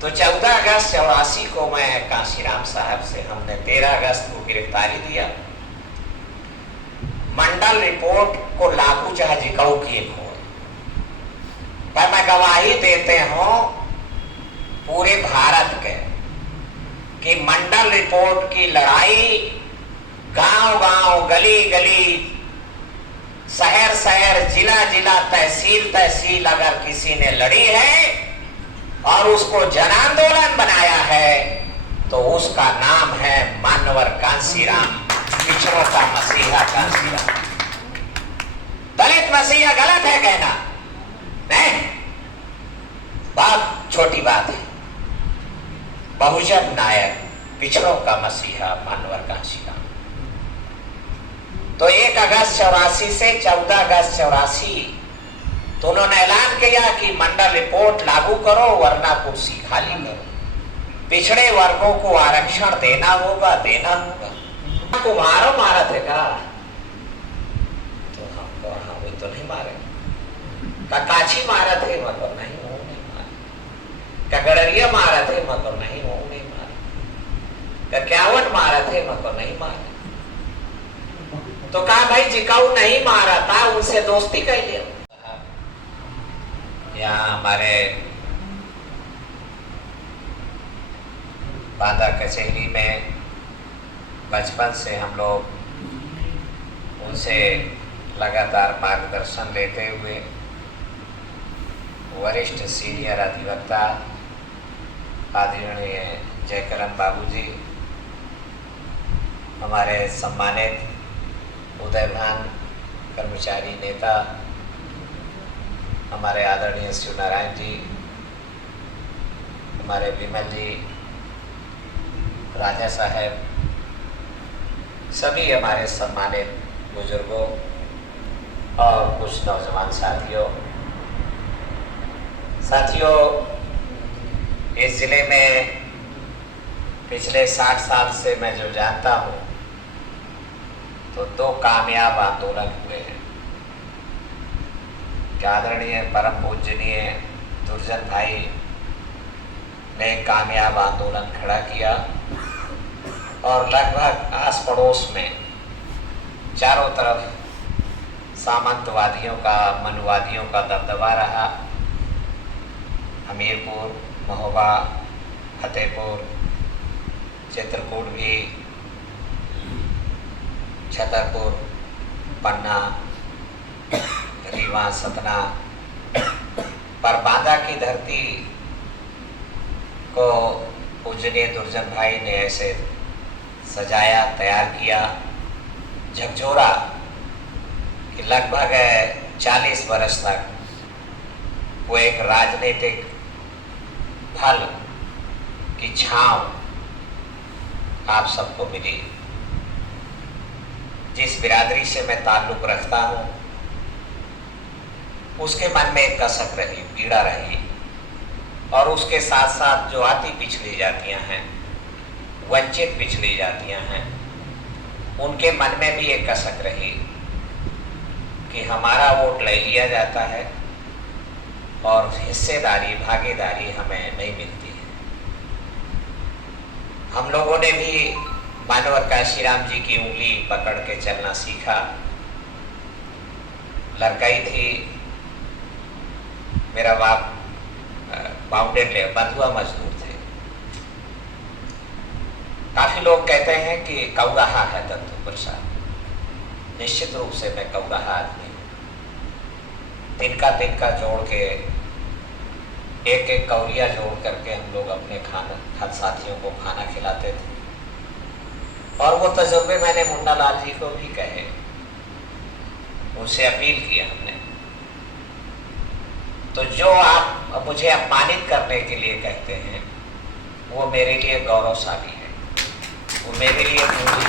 तो 14 अगस्त 84 को मैं कांशीराम साहब से हमने 13 अगस्त को गिरफ्तारी दिया। मंडल रिपोर्ट को लागू चाहे जिकाऊ की हो, पर मैं गवाही देते हूं पूरे भारत के कि मंडल रिपोर्ट की लड़ाई गांव गांव, गली गली, शहर शहर, जिला जिला, तहसील तहसील अगर किसी ने लड़ी है और उसको जन आंदोलन बनाया है तो उसका नाम है मानवर कांशीराम, पिछड़ों का मसीहा कांशीराम। दलित मसीहा गलत है कहना, नहीं, बहुत छोटी बात है। बहुजन नायक, पिछड़ों का मसीहा मानवर कांशीराम। तो 1 अगस्त 84 से 14 अगस्त 84 तो उन्होंने ऐलान किया कि मंडल रिपोर्ट लागू करो वरना कुर्सी खाली करो, पिछड़े वर्गों को आरक्षण देना होगा, देना होगा। कुम्हारों मारा थे का तो हमको हाँ तो नहीं मारे, काची मारा थे मतलब नहीं, वो नहीं मारे। गड़रिया मारा थे मतलब नहीं, वो नहीं मारे। क्यावन मारा थे मतलब नहीं मारे। तो कहा भाई जिकाऊ नहीं मारा था, उनसे दोस्ती कर लिया। यहाँ हमारे बांदा कचहरी में बचपन से हम लोग उनसे लगातार मार्गदर्शन लेते हुए वरिष्ठ सीनियर अधिवक्ता आदरणीय जयकरण बाबूजी, हमारे सम्मानित उदयभान कर्मचारी नेता हमारे आदरणीय शिव नारायण जी, हमारे विमल जी, राजा साहब, सभी हमारे सम्मानित बुजुर्गों और कुछ नौजवान साथियों, इस जिले में पिछले 60 साल से मैं जो जानता हूँ तो 2 कामयाब आंदोलन हुए हैं। आदरणीय परम पूजनीय दुर्जन भाई ने कामयाब आंदोलन खड़ा किया और लगभग आस पड़ोस में चारों तरफ सामंतवादियों का, मनुवादियों का दबदबा रहा। हमीरपुर, महोबा, फतेहपुर, चित्रकूट भी, छतरपुर, पन्ना, रीवा, सतना, पर बांदा की धरती को पूजनीय दुर्जन भाई ने ऐसे सजाया, तैयार किया, झकझोरा कि लगभग 40 वर्ष तक वो एक राजनीतिक फल की छांव आप सबको मिली। जिस बिरादरी से मैं ताल्लुक रखता हूँ उसके मन में एक कसक रही, पीड़ा रही, और उसके साथ साथ जो आती पिछड़ी जातियां हैं, वंचित पिछड़ी जातियां हैं, उनके मन में भी एक कसक रही कि हमारा वोट ले लिया जाता है और हिस्सेदारी, भागीदारी हमें नहीं मिलती है। हम लोगों ने भी मानवर कांशीराम जी की उंगली पकड़ के चलना सीखा। लड़काई थी, मेरा बाप बाउंडेड ले बंधुआ मजदूर थे। काफी लोग कहते हैं कि कौगाहा है दत्तू प्रसाद। निश्चित रूप से मैं कौगाहा आदमी हूँ। तिनका जोड़ के एक एक कौरिया जोड़ करके हम लोग अपने साथियों को खाना खिलाते थे, और वो तजुर्बे मैंने मुन्ना लाल जी को भी कहे, उनसे अपील किया हमने। तो जो आप मुझे अपमानित करने के लिए कहते हैं वो मेरे लिए गौरवशाली है, वो मेरे लिए पूरी।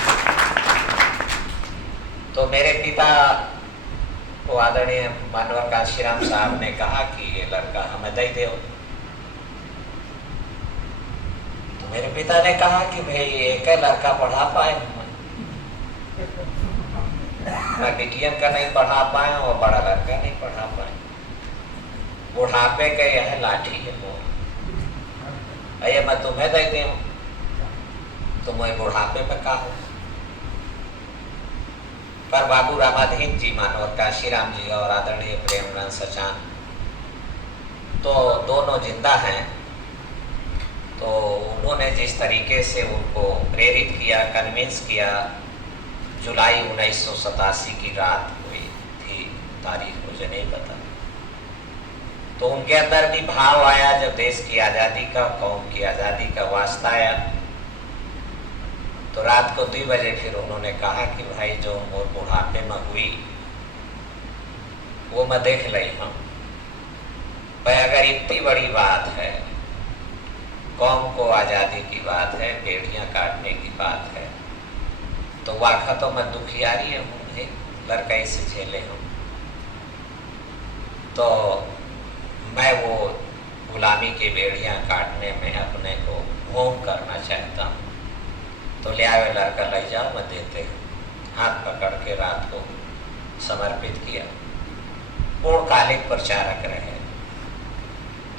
तो मेरे पिता को आदरणीय मानवर कांशीराम साहब ने कहा कि ये लड़का हमें दे दो। तो मेरे पिता ने कहा कि भाई एक लड़का पढ़ा पाए, मैं बीटीएम का नहीं पढ़ा पाए और बड़ा लड़का नहीं पढ़ा पाए। बुढ़ापे के यह लाठी है मोर, अये मैं तुम्हें दे दे तुम्हें बुढ़ापे में का हो। पर बाबू रामाधीन जी मानो और काशीराम जी और आदरणीय प्रेमनंद सचान तो दोनों जिंदा हैं। तो उन्होंने जिस तरीके से उनको प्रेरित किया, कन्विंस किया, जुलाई 1987 की रात हुई थी, तारीख मुझे नहीं पता। तो उनके अंदर भी भाव आया जब देश की आज़ादी का, कौम की आज़ादी का वास्ता आया। तो रात को 2 बजे फिर उन्होंने कहा कि भाई जो मोर बुढ़ापे में हुई वो मैं देख लई हूँ। भाई अगर इतनी बड़ी बात है, कौम को आज़ादी की बात है, बेड़ियाँ काटने की बात है, तो वाक़ा तो मैं दुखियारी हूँ, एक लड़का से झेले हूँ। तो मैं वो गुलामी की बेड़ियाँ काटने में अपने को होम करना चाहता हूँ। तो ले आवे लड़का, ले जाओ मैं देते हूँ। हाथ पकड़ के रात को समर्पित किया। पूर्णकालिक प्रचारक रहे।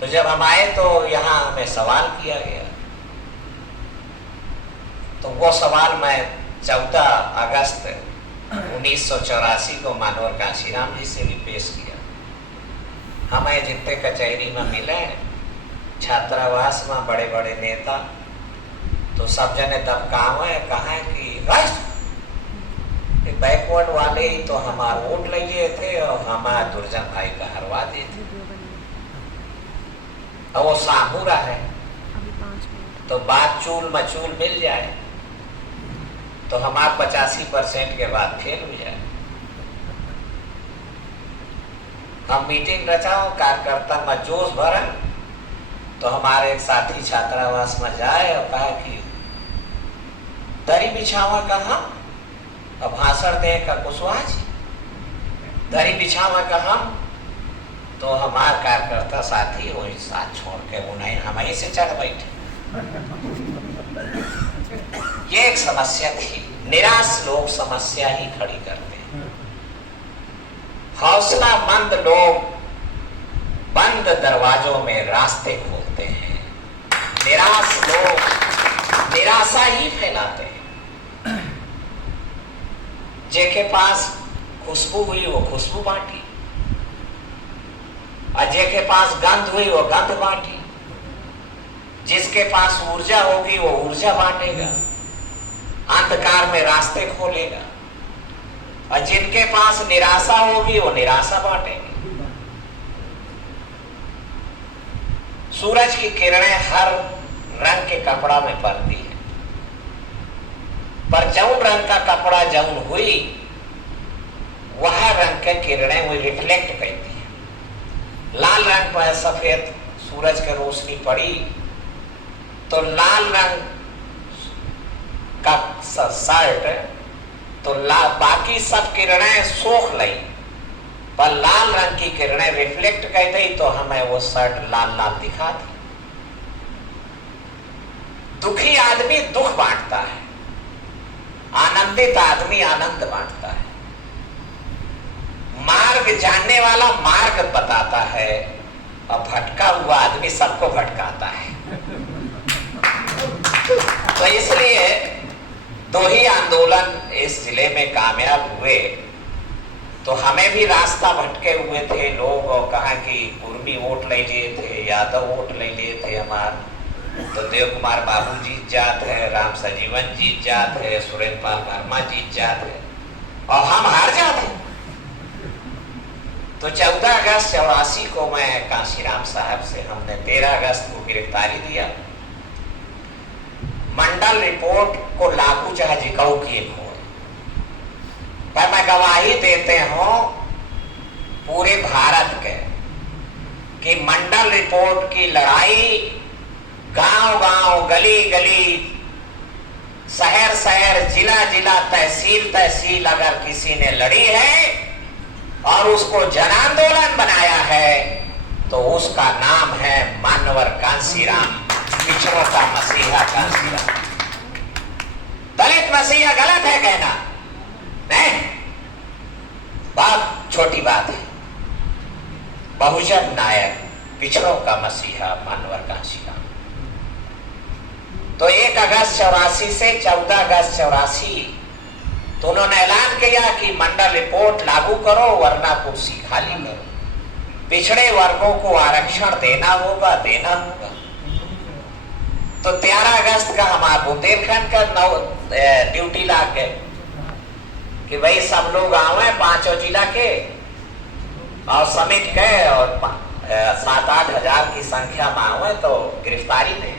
तो जब हम आए तो यहाँ हमें सवाल किया गया। तो वो सवाल मैं 14 अगस्त 1984 को मानवर काशीराम जी से भी पेश किया। हमें जितने कचहरी में मिले, छात्रावास में बड़े बड़े नेता, तो सब जने दबकावे कहा कि बैकवर्ड वाले ही तो हमारा वोट ले लिए थे और हमारा दुर्जन भाई का हरवा दिए थे। अब वो साहूरा है तो बात चूल मचूल मिल जाए तो हमारा 85% के बाद फेल हो जाए। हम मीटिंग रचाओ, कार्यकर्ता में जोश भरा, तो हमारे एक साथी छात्रावास में जाए और कहा कि दरी बिछावा कहाँ, अब भाषण दे का कुशवाहा जी, दरी बिछावा कहाँ। तो हमारे कार्यकर्ता साथी वही साथ छोड़ के उन्हें हमें से चढ़ बैठे। ये एक समस्या थी। निराश लोग समस्या ही खड़ी करते हैं। हौसलामंद लोग बंद दरवाजों में रास्ते खोलते हैं। निराश लोग निराशा ही फैलाते हैं। जेके पास खुशबू हुई वो खुशबू बांटी, और जेके पास गंध हुई वो गंध बांटी। जिसके पास ऊर्जा होगी वो ऊर्जा बांटेगा, अंधकार में रास्ते खोलेगा। और जिनके पास निराशा होगी वो निराशा बांटेंगे। सूरज की किरणें हर रंग के कपड़ा में पड़ती है, पर जौन रंग का कपड़ा जौन हुई वह रंग के किरणें वो रिफ्लेक्ट करती है। लाल रंग पर सफेद सूरज की रोशनी पड़ी तो लाल रंग का शर्ट तो बाकी सब किरणें सोख ली, पर लाल रंग की किरणें रिफ्लेक्ट कर दी तो हमें वो शर्ट लाल लाल दिखा दी। दुखी आदमी दुख बांटता है, आनंदित आदमी आनंद बांटता है। मार्ग जानने वाला मार्ग बताता है और भटका हुआ आदमी सबको भटकाता है। तो इसलिए 2 ही आंदोलन इस जिले में कामयाब हुए। तो हमें भी रास्ता भटके हुए थे लोग, और कहा कि कुर्मी वोट ले लिए थे, यादव वोट ले लिए थे हमारे, तो देव कुमार बाबू जीत जात है, राम सजीवन जीत जात है, सुरेंद्र पाल वर्मा जीत जात है, और हम हार जाते। तो 14 अगस्त 84 को मैं काशीराम साहब से हमने 13 अगस्त को गिरफ्तारी दिया। मंडल रिपोर्ट को लागू चाहे जिकाऊ किए हो, पर मैं गवाही देते हूं पूरे भारत के कि मंडल रिपोर्ट की लड़ाई गांव गांव, गली गली, शहर शहर, जिला जिला, तहसील तहसील अगर किसी ने लड़ी है और उसको जन आंदोलन बनाया है तो उसका नाम है मानवर कांशीराम, पिछड़ों का मसीहा कांशीराम। दलित मसीहा गलत है कहना, नहीं, बहुत छोटी बात है। बहुजन नायक, पिछड़ों का मसीहा मानवर कांशीराम। 1 अगस्त 84 से 14 अगस्त 84 तो उन्होंने ऐलान किया कि मंडल रिपोर्ट लागू करो वरना कुर्सी खाली करो, पिछड़े वर्गों को आरक्षण देना होगा। तो 13 अगस्त का हमारा बुंदेलखंड का ड्यूटी ला के कि भाई सब लोग आवे 5 जिला के और समिट गए और 7-8 हजार की संख्या में आवे तो गिरफ्तारी दे।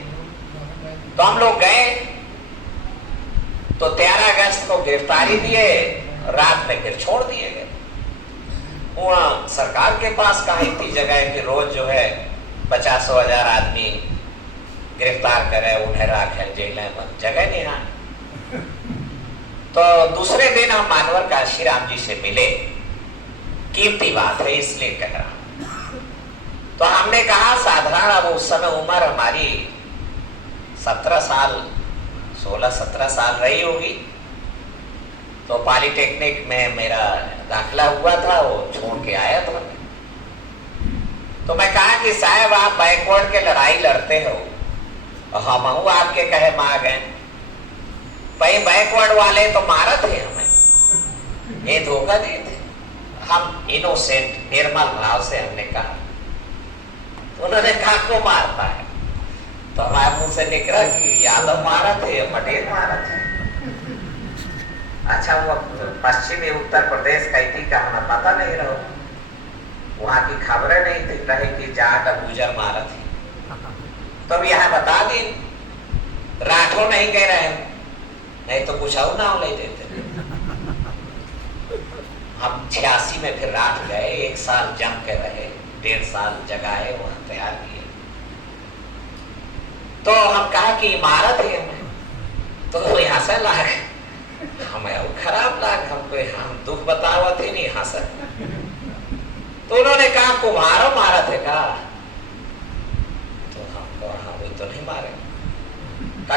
तो हम लोग गए तो 13 अगस्त को गिरफ्तारी दिए, रात में फिर छोड़ दिए गए। वहाँ सरकार के पास कहाँ इतनी जगह है कि रोज जो है 50-100 आदमी गिरफ्तार करे, उन्हें राखे जेल में, जगह नहीं है। तो दूसरे दिन हम मानवर काशीराम जी से मिले, कीमती बात है इसलिए कह रहा हूं। तो हमने कहा साधारण, अब उस समय उम्र हमारी 17 साल 16-17 साल रही होगी। तो पॉलिटेक्निक में मेरा दाखिला हुआ था, वो छोड़ के आया था। तो मैं कहा कि साहब आप बैकवर्ड के लड़ाई लड़ते हो, हम आपके कहे में आ गए। भाई बैकवर्ड वाले तो मारा थे हमें, ये धोखा दिए थे। हम इनोसेंट निर्मल भाव से हमने कहा, तो उन्होंने कहा को मारता है। तो हमारे मुंह से निकला कि यादव मारा थे, पटेल मारा थे। अच्छा वो पश्चिमी उत्तर प्रदेश कैथी का हमें पता नहीं रहा, वहां की खबरें नहीं थी रही कि जाट गुजर मारा थी। तो यहाँ बता दी राठौर नहीं कह रहे, नहीं तो कुछ और नाम ले देते। हम 86 में फिर राठ गए, 1 साल जम के रहे, 1.5 साल जगाए, वहां तैयार किए। तो हम कहा कि इमारत है हमें, तो यहाँ से लाग हमें और खराब लाग, हमको हम दुख बतावत ही नहीं हंस। तो उन्होंने कहा कुम्हारो मारा थे का, तो हमको हाँ वो तो नहीं मारे।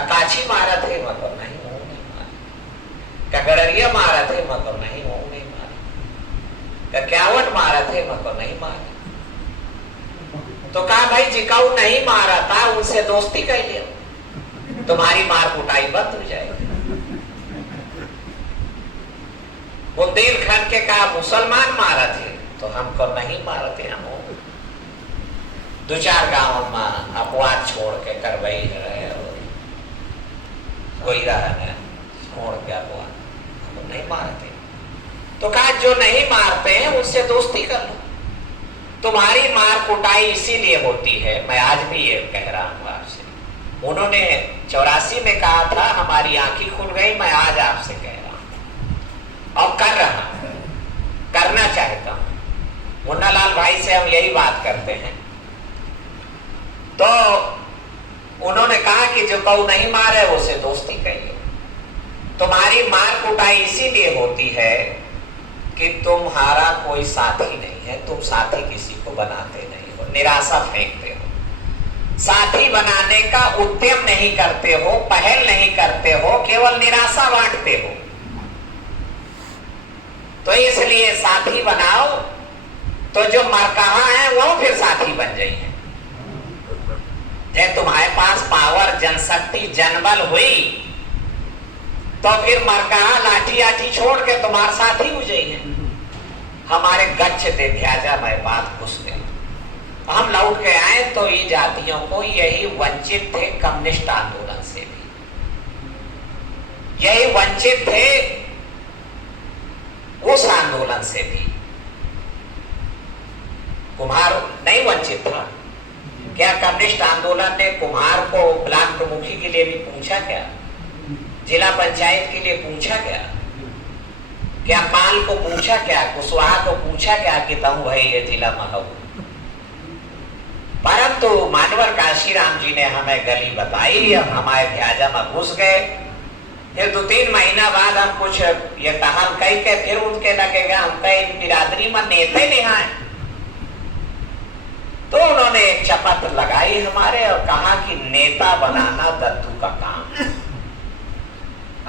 काची मारा थे, मतलब नहीं वो नहीं मारे। गड़रिया मारा थे, मतलब नहीं वो नहीं मारे। क्यावट मारा थे, मतलब नहीं मारे। तो कहा भाई जिकाऊ नहीं मारा था उनसे दोस्ती कर लिया, तुम्हारी मार कुटाई बंद हो जाएगी। बुंदेलखंड के कहा मुसलमान मारा थे, तो हमको नहीं मारा थे। हम 2-4 गांव में अपवाद छोड़ के करवई रहे, कोई रहा छोड़ के अपवाद, हम नहीं मारते। तो कहा जो नहीं मारते हैं उनसे दोस्ती कर लो, तुम्हारी मार कुटाई इसीलिए होती है। मैं आज भी ये कह रहा हूं आपसे, उन्होंने 84 में कहा था, हमारी आंखें खुल गई। मैं आज आपसे कह रहा हूं और कर रहा हूं, करना चाहता हूं। मुन्नालाल भाई से हम यही बात करते हैं। तो उन्होंने कहा कि जो कऊ नहीं मारे उसे दोस्ती करिए। तुम्हारी मार कुटाई इसीलिए होती है कि तुम्हारा कोई साथी नहीं है, तुम साथी किसी को बनाते नहीं हो, निराशा फेंकते हो, साथी बनाने का उद्यम नहीं करते हो, पहल नहीं करते हो, केवल निराशा बांटते हो। तो इसलिए साथी बनाओ, तो जो मरकहा है वो फिर साथी बन जाइए। जब तुम्हारे पास पावर, जनशक्ति, जनबल हुई, तो फिर मरकहा लाठी आठी छोड़ के तुम्हारे साथी हो जाइए। हमारे गच्छ दिव्याजा में बात घुस गई। हम लौट के आए तो ये जातियों को यही वंचित थे कम्युनिस्ट आंदोलन से भी, यही वंचित थे उस आंदोलन से भी। कुम्हार नहीं वंचित था क्या? कम्युनिस्ट आंदोलन ने कुम्हार को ब्लॉक प्रमुखी के लिए भी पूछा क्या? जिला पंचायत के लिए पूछा क्या पाल को पूछा क्या? कुशवाहा को पूछा क्या कि तुम भाई ये जिला में हो? परंतु मानवर काशीराम जी ने हमें गली बताई, हम हमारे भ्याजा में घुस गए। फिर 2-3 महीना बाद हम कुछ ये कहा कही के फिर उनके लगेगा हम कहीं बिरादरी में नेता नहीं आए। तो उन्होंने एक शपथ लगाई हमारे और कहा कि नेता बनाना दद्दू का काम है।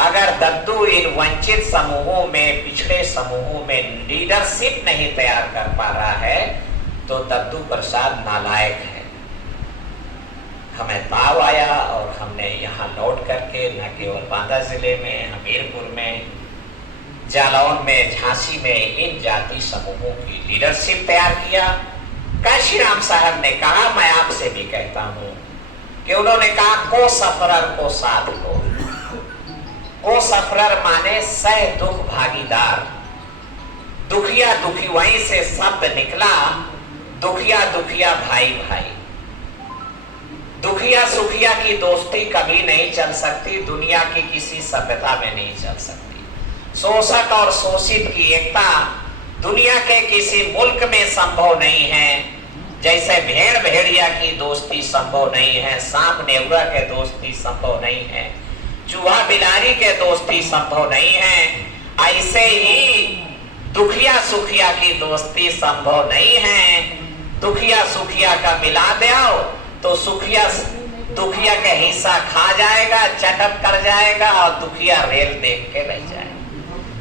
अगर दद्दू इन वंचित समूहों में, पिछड़े समूहों में लीडरशिप नहीं तैयार कर पा रहा है तो दद्दू प्रसाद नालायक है। हमें ताव आया और हमने यहाँ लौट करके न केवल बांदा जिले में, हमीरपुर में, जालौन में, झांसी में इन जाति समूहों की लीडरशिप तैयार किया। काशीराम साहब ने कहा, मैं आपसे भी कहता हूं कि उन्होंने कहा को सफरर को साथ लो। को सफरर माने सह दुख भागीदार। दुखिया दुखी वहीं से शब्द निकला, दुखिया दुखिया भाई भाई। दुखिया सुखिया की दोस्ती कभी नहीं चल सकती, दुनिया की किसी सभ्यता में नहीं चल सकती। शोषक और शोषित की एकता दुनिया के किसी मुल्क में संभव नहीं है। जैसे भेड़ भेड़िया की दोस्ती संभव नहीं है, सांप नेवरा के दोस्ती संभव नहीं है, चूहा बिलारी के दोस्ती संभव नहीं है, ऐसे ही दुखिया सुखिया की दोस्ती संभव नहीं है। दुखिया सुखिया का मिला दो तो सुखिया दुखिया का हिस्सा खा जाएगा, चटक कर जाएगा और दुखिया रेल देख के रह जाएगा।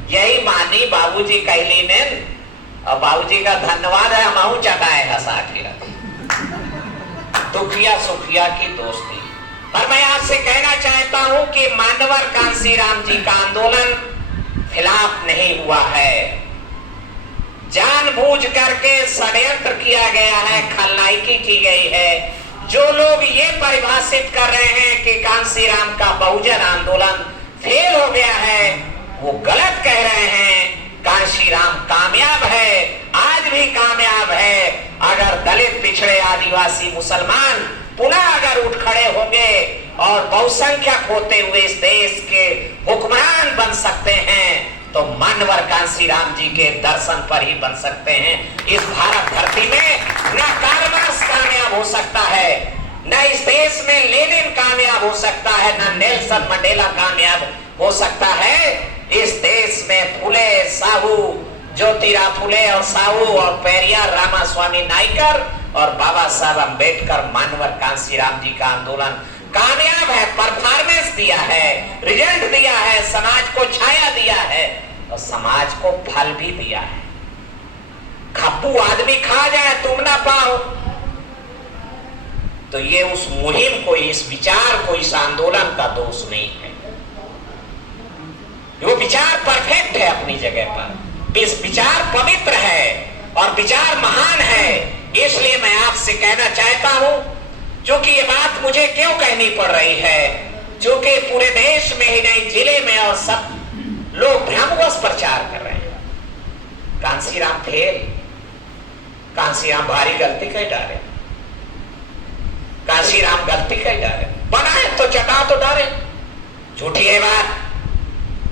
यही मानी बाबूजी कहली ने, और बाबूजी का धन्यवाद है, हम चटाए हंसा के दुखिया सुखिया की दोस्ती। पर मैं आपसे कहना चाहता हूं कि मानवर कांशीराम जी का आंदोलन खिलाफ नहीं हुआ है। जानबूझ करके षड्यंत्र किया गया है, खलनायकी की गई है। जो लोग ये परिभाषित कर रहे हैं कि कांशीराम का बहुजन आंदोलन फेल हो गया है, वो गलत कह रहे हैं। कांशीराम कामयाब है, आज भी कामयाब है। अगर दलित, पिछड़े, आदिवासी, मुसलमान पुनः अगर उठ खड़े होंगे और बहुसंख्यक होते हुए इस देश के हुक्मरान बन सकते हैं, तो मानवर कांशीराम जी के दर्शन पर ही बन सकते हैं। इस भारत धरती में न कार्ल मार्क्स कामयाब हो सकता है, न इस देश में लेनिन कामयाब हो सकता है, न नेल्सन मंडेला कामयाब हो सकता है। इस देश में फुले, साहू, ज्योतिराव फुले और साहू और पेरियार, रामास्वामी नायकर और बाबा साहब अम्बेडकर, मानवर कांशीराम जी का आंदोलन कामयाब है, परफॉर्मेंस दिया है, रिजल्ट दिया है, समाज को छाया दिया है और समाज को फल भी दिया है। खप्पू आदमी खा जाए तुम ना पाओ, तो ये उस मुहिम को, इस विचार को, इस आंदोलन का दोष नहीं है। वो विचार परफेक्ट है अपनी जगह पर, इस विचार पवित्र है और विचार महान है। इसलिए मैं आपसे कहना चाहता हूं, जो कि ये बात मुझे क्यों कहनी पड़ रही है, जो कि पूरे देश में ही नहीं, जिले में और सब लोग भ्रमवश प्रचार कर रहे हैं। कांशीराम फेल, कांशीराम भारी गलती कह डाले, कांशीराम गलती कह डाले, बनाए तो चटा तो डाले, झूठी है बात।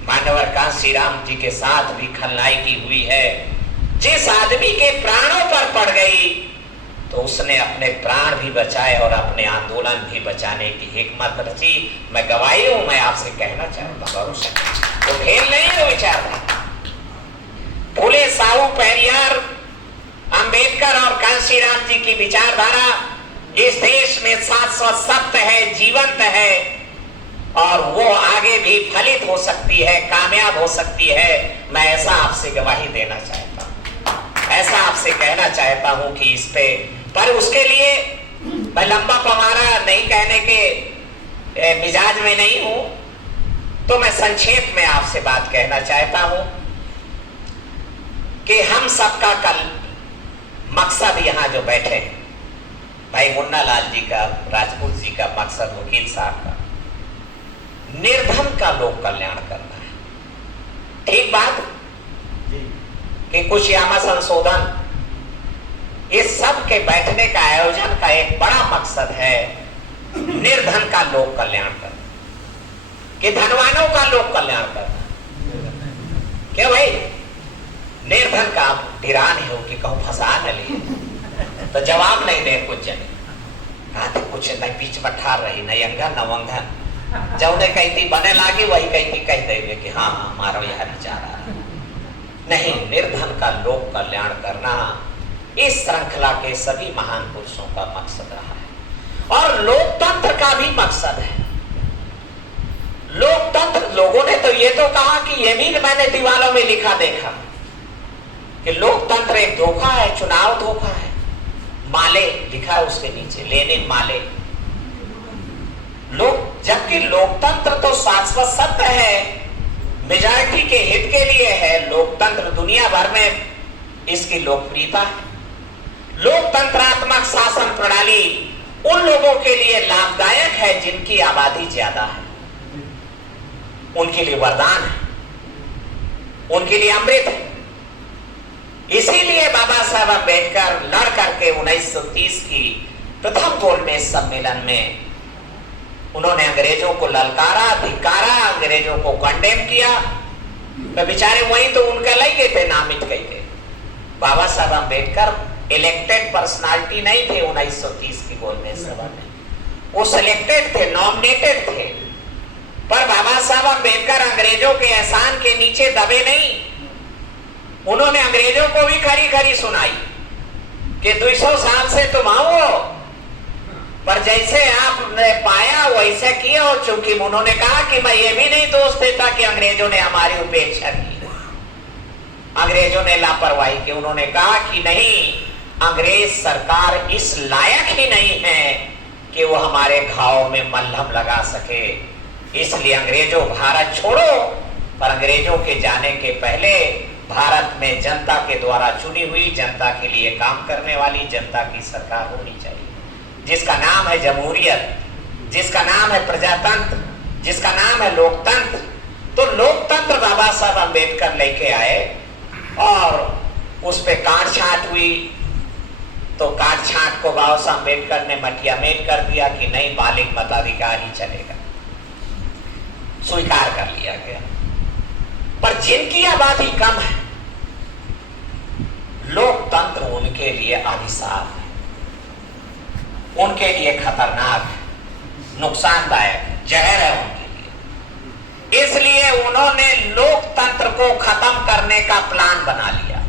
मानवर कांशीराम जी के साथ भी खलनायकी हुई है। जिस आदमी के प्राणों पर पड़ गई तो उसने अपने प्राण भी बचाए और अपने आंदोलन भी बचाने की हिकमत रची। मैं गवाही हूं, मैं आपसे कहना चाहूंगा, भरोसा तो फेल नहीं है विचारधारा। फुले, साहू, पेरियार, अंबेडकर और कांशीराम जी की विचारधारा इस देश में शाश्वत सत्य है, जीवंत है और वो आगे भी फलित हो सकती है, कामयाब हो सकती है। मैं ऐसा आपसे गवाही देना चाहता हूं, ऐसा आपसे कहना चाहता हूं कि इस पे, पर उसके लिए मैं लंबा पमारा नहीं कहने के मिजाज में नहीं हूं, तो मैं संक्षेप में आपसे बात कहना चाहता हूं कि हम सबका कल मकसद यहां जो बैठे भाई मुन्ना लाल जी का, राजपूत जी का मकसद, वकील साहब का, निर्धन का लोक कल्याण करना है। ठीक बात कि कुछ यामा संशोधन, इस सब के बैठने का आयोजन का एक बड़ा मकसद है निर्धन का लोक कल्याण करना, कि धनवानों का लोक कल्याण करना। क्यों भाई, निर्धन का आप धिरान हो कि कहूं फंसा न लिए तो जवाब नहीं दे कुछ जने, कुछ नहीं बीच में ठार रही, नयंगा नवंगा जब ने कहती बने लागी वही कहती कह देंगे कि हाँ हमारा यह विचार है। नहीं, निर्धन का लोक कल्याण करना इस श्रृंखला के सभी महान पुरुषों का मकसद रहा है और लोकतंत्र का भी मकसद है। लोकतंत्र, लोगों ने तो ये तो कहा कि ये भी मैंने दीवारों में लिखा देखा कि लोकतंत्र एक धोखा है, चुनाव धोखा है। माले लिखा है उसके नीचे, लेनिन माले, कि लोकतंत्र तो शाश्वत सत्य है, मेजॉरिटी के हित के लिए है। लोकतंत्र दुनिया भर में इसकी लोकप्रियता है। लोकतंत्रात्मक शासन प्रणाली उन लोगों के लिए लाभदायक है जिनकी आबादी ज्यादा है, उनके लिए वरदान है, उनके लिए अमृत है। इसीलिए बाबा साहब अम्बेडकर लड़ करके 1930 की प्रथम गोलमेज सम्मेलन में उन्होंने अंग्रेजों को ललकारा, धिक्कारा, अंग्रेजों को कंडेम किया। तो बेचारे वही तो उनका लग गए थे, नामित गए थे। बाबा साहब अम्बेडकर इलेक्टेड पर्सनालिटी नहीं थे 1930 की गोलमेज सभा में, वो सिलेक्टेड थे, नॉमिनेटेड थे। पर बाबा साहब अम्बेडकर अंग्रेजों के एहसान के नीचे दबे नहीं। उन्होंने अंग्रेजों को भी खरी खरी सुनाई कि 200 साल से तुम आओ, पर जैसे आपने पाया वैसे किया। और चूंकि उन्होंने कहा कि मैं ये भी नहीं दोष देता कि अंग्रेजों ने हमारी उपेक्षा की, अंग्रेजों ने लापरवाही की। उन्होंने कहा कि नहीं, अंग्रेज सरकार इस लायक ही नहीं है कि वो हमारे घाव में मलहम लगा सके, इसलिए अंग्रेजों भारत छोड़ो। पर अंग्रेजों के जाने के पहले भारत में जनता के द्वारा चुनी हुई, जनता के लिए काम करने वाली जनता की सरकार होनी चाहिए, जिसका नाम है जमहूरियत, जिसका नाम है प्रजातंत्र, जिसका नाम है लोकतंत्र। तो लोकतंत्र बाबा साहब अम्बेडकर लेके आए और उस पे काट छांट हुई। तो काट छांट को बाबा साहब अम्बेडकर ने मटियामेट कर दिया कि नहीं, बालिग मताधिकार ही चलेगा, स्वीकार कर लिया गया। पर जिनकी आबादी कम है, लोकतंत्र उनके लिए अभिशाप है, उनके लिए खतरनाक है, नुकसानदायक है, जहर है उनके लिए। इसलिए उन्होंने लोकतंत्र को खत्म करने का प्लान बना लिया।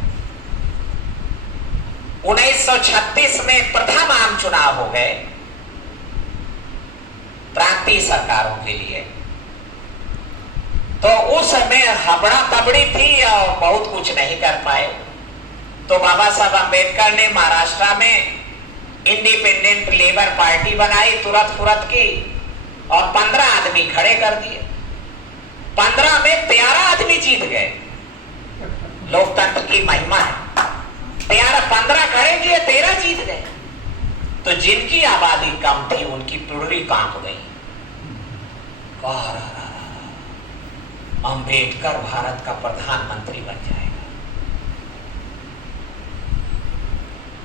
1936 में प्रथम आम चुनाव हो गए प्रांतीय सरकारों के लिए। तो उस समय हबड़ा तबड़ी थी और बहुत कुछ नहीं कर पाए। तो बाबा साहब अम्बेडकर ने महाराष्ट्र में इंडिपेंडेंट लेबर पार्टी बनाई तुरंत फुरत की, और 15 आदमी खड़े कर दिए। 15 में 13 आदमी जीत गए। लोकतंत्र की महिमा है। 15 खड़े किए, 13 जीत गए। तो जिनकी आबादी कम थी उनकी पुरड़ी कांप गई। अम्बेडकर भारत का प्रधानमंत्री बन जाएगा।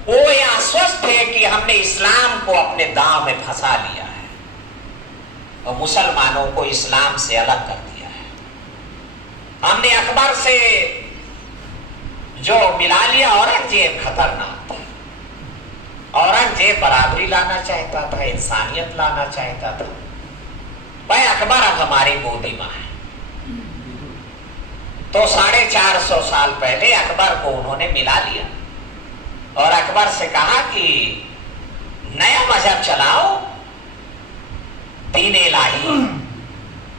वो ये आश्वस्त है कि हमने इस्लाम को अपने दांव में फंसा लिया है और मुसलमानों को इस्लाम से अलग कर दिया है। हमने अकबर से जो मिला लिया, औरंगजेब खतरनाक था। औरंगजेब बराबरी लाना चाहता था, इंसानियत लाना चाहता था। भाई अकबर अब हमारी गोदी में है। तो 450 साल पहले अकबर को उन्होंने मिला लिया और अकबर से कहा कि नया मजहब चलाओ, दीन इलाही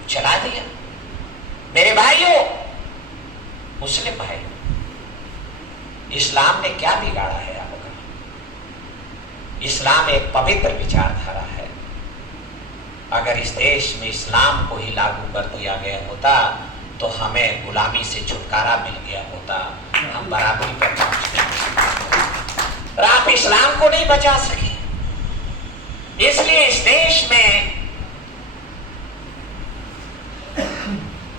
चला दिया। मेरे भाइयों, मुस्लिम भाई, इस्लाम ने क्या बिगाड़ा है आपका? इस्लाम एक पवित्र विचारधारा है। अगर इस देश में इस्लाम को ही लागू कर दिया गया होता तो हमें गुलामी से छुटकारा मिल गया होता, हम बराबरी पर पहुंच गए। पर आप इस्लाम को नहीं बचा सके। इसलिए इस देश में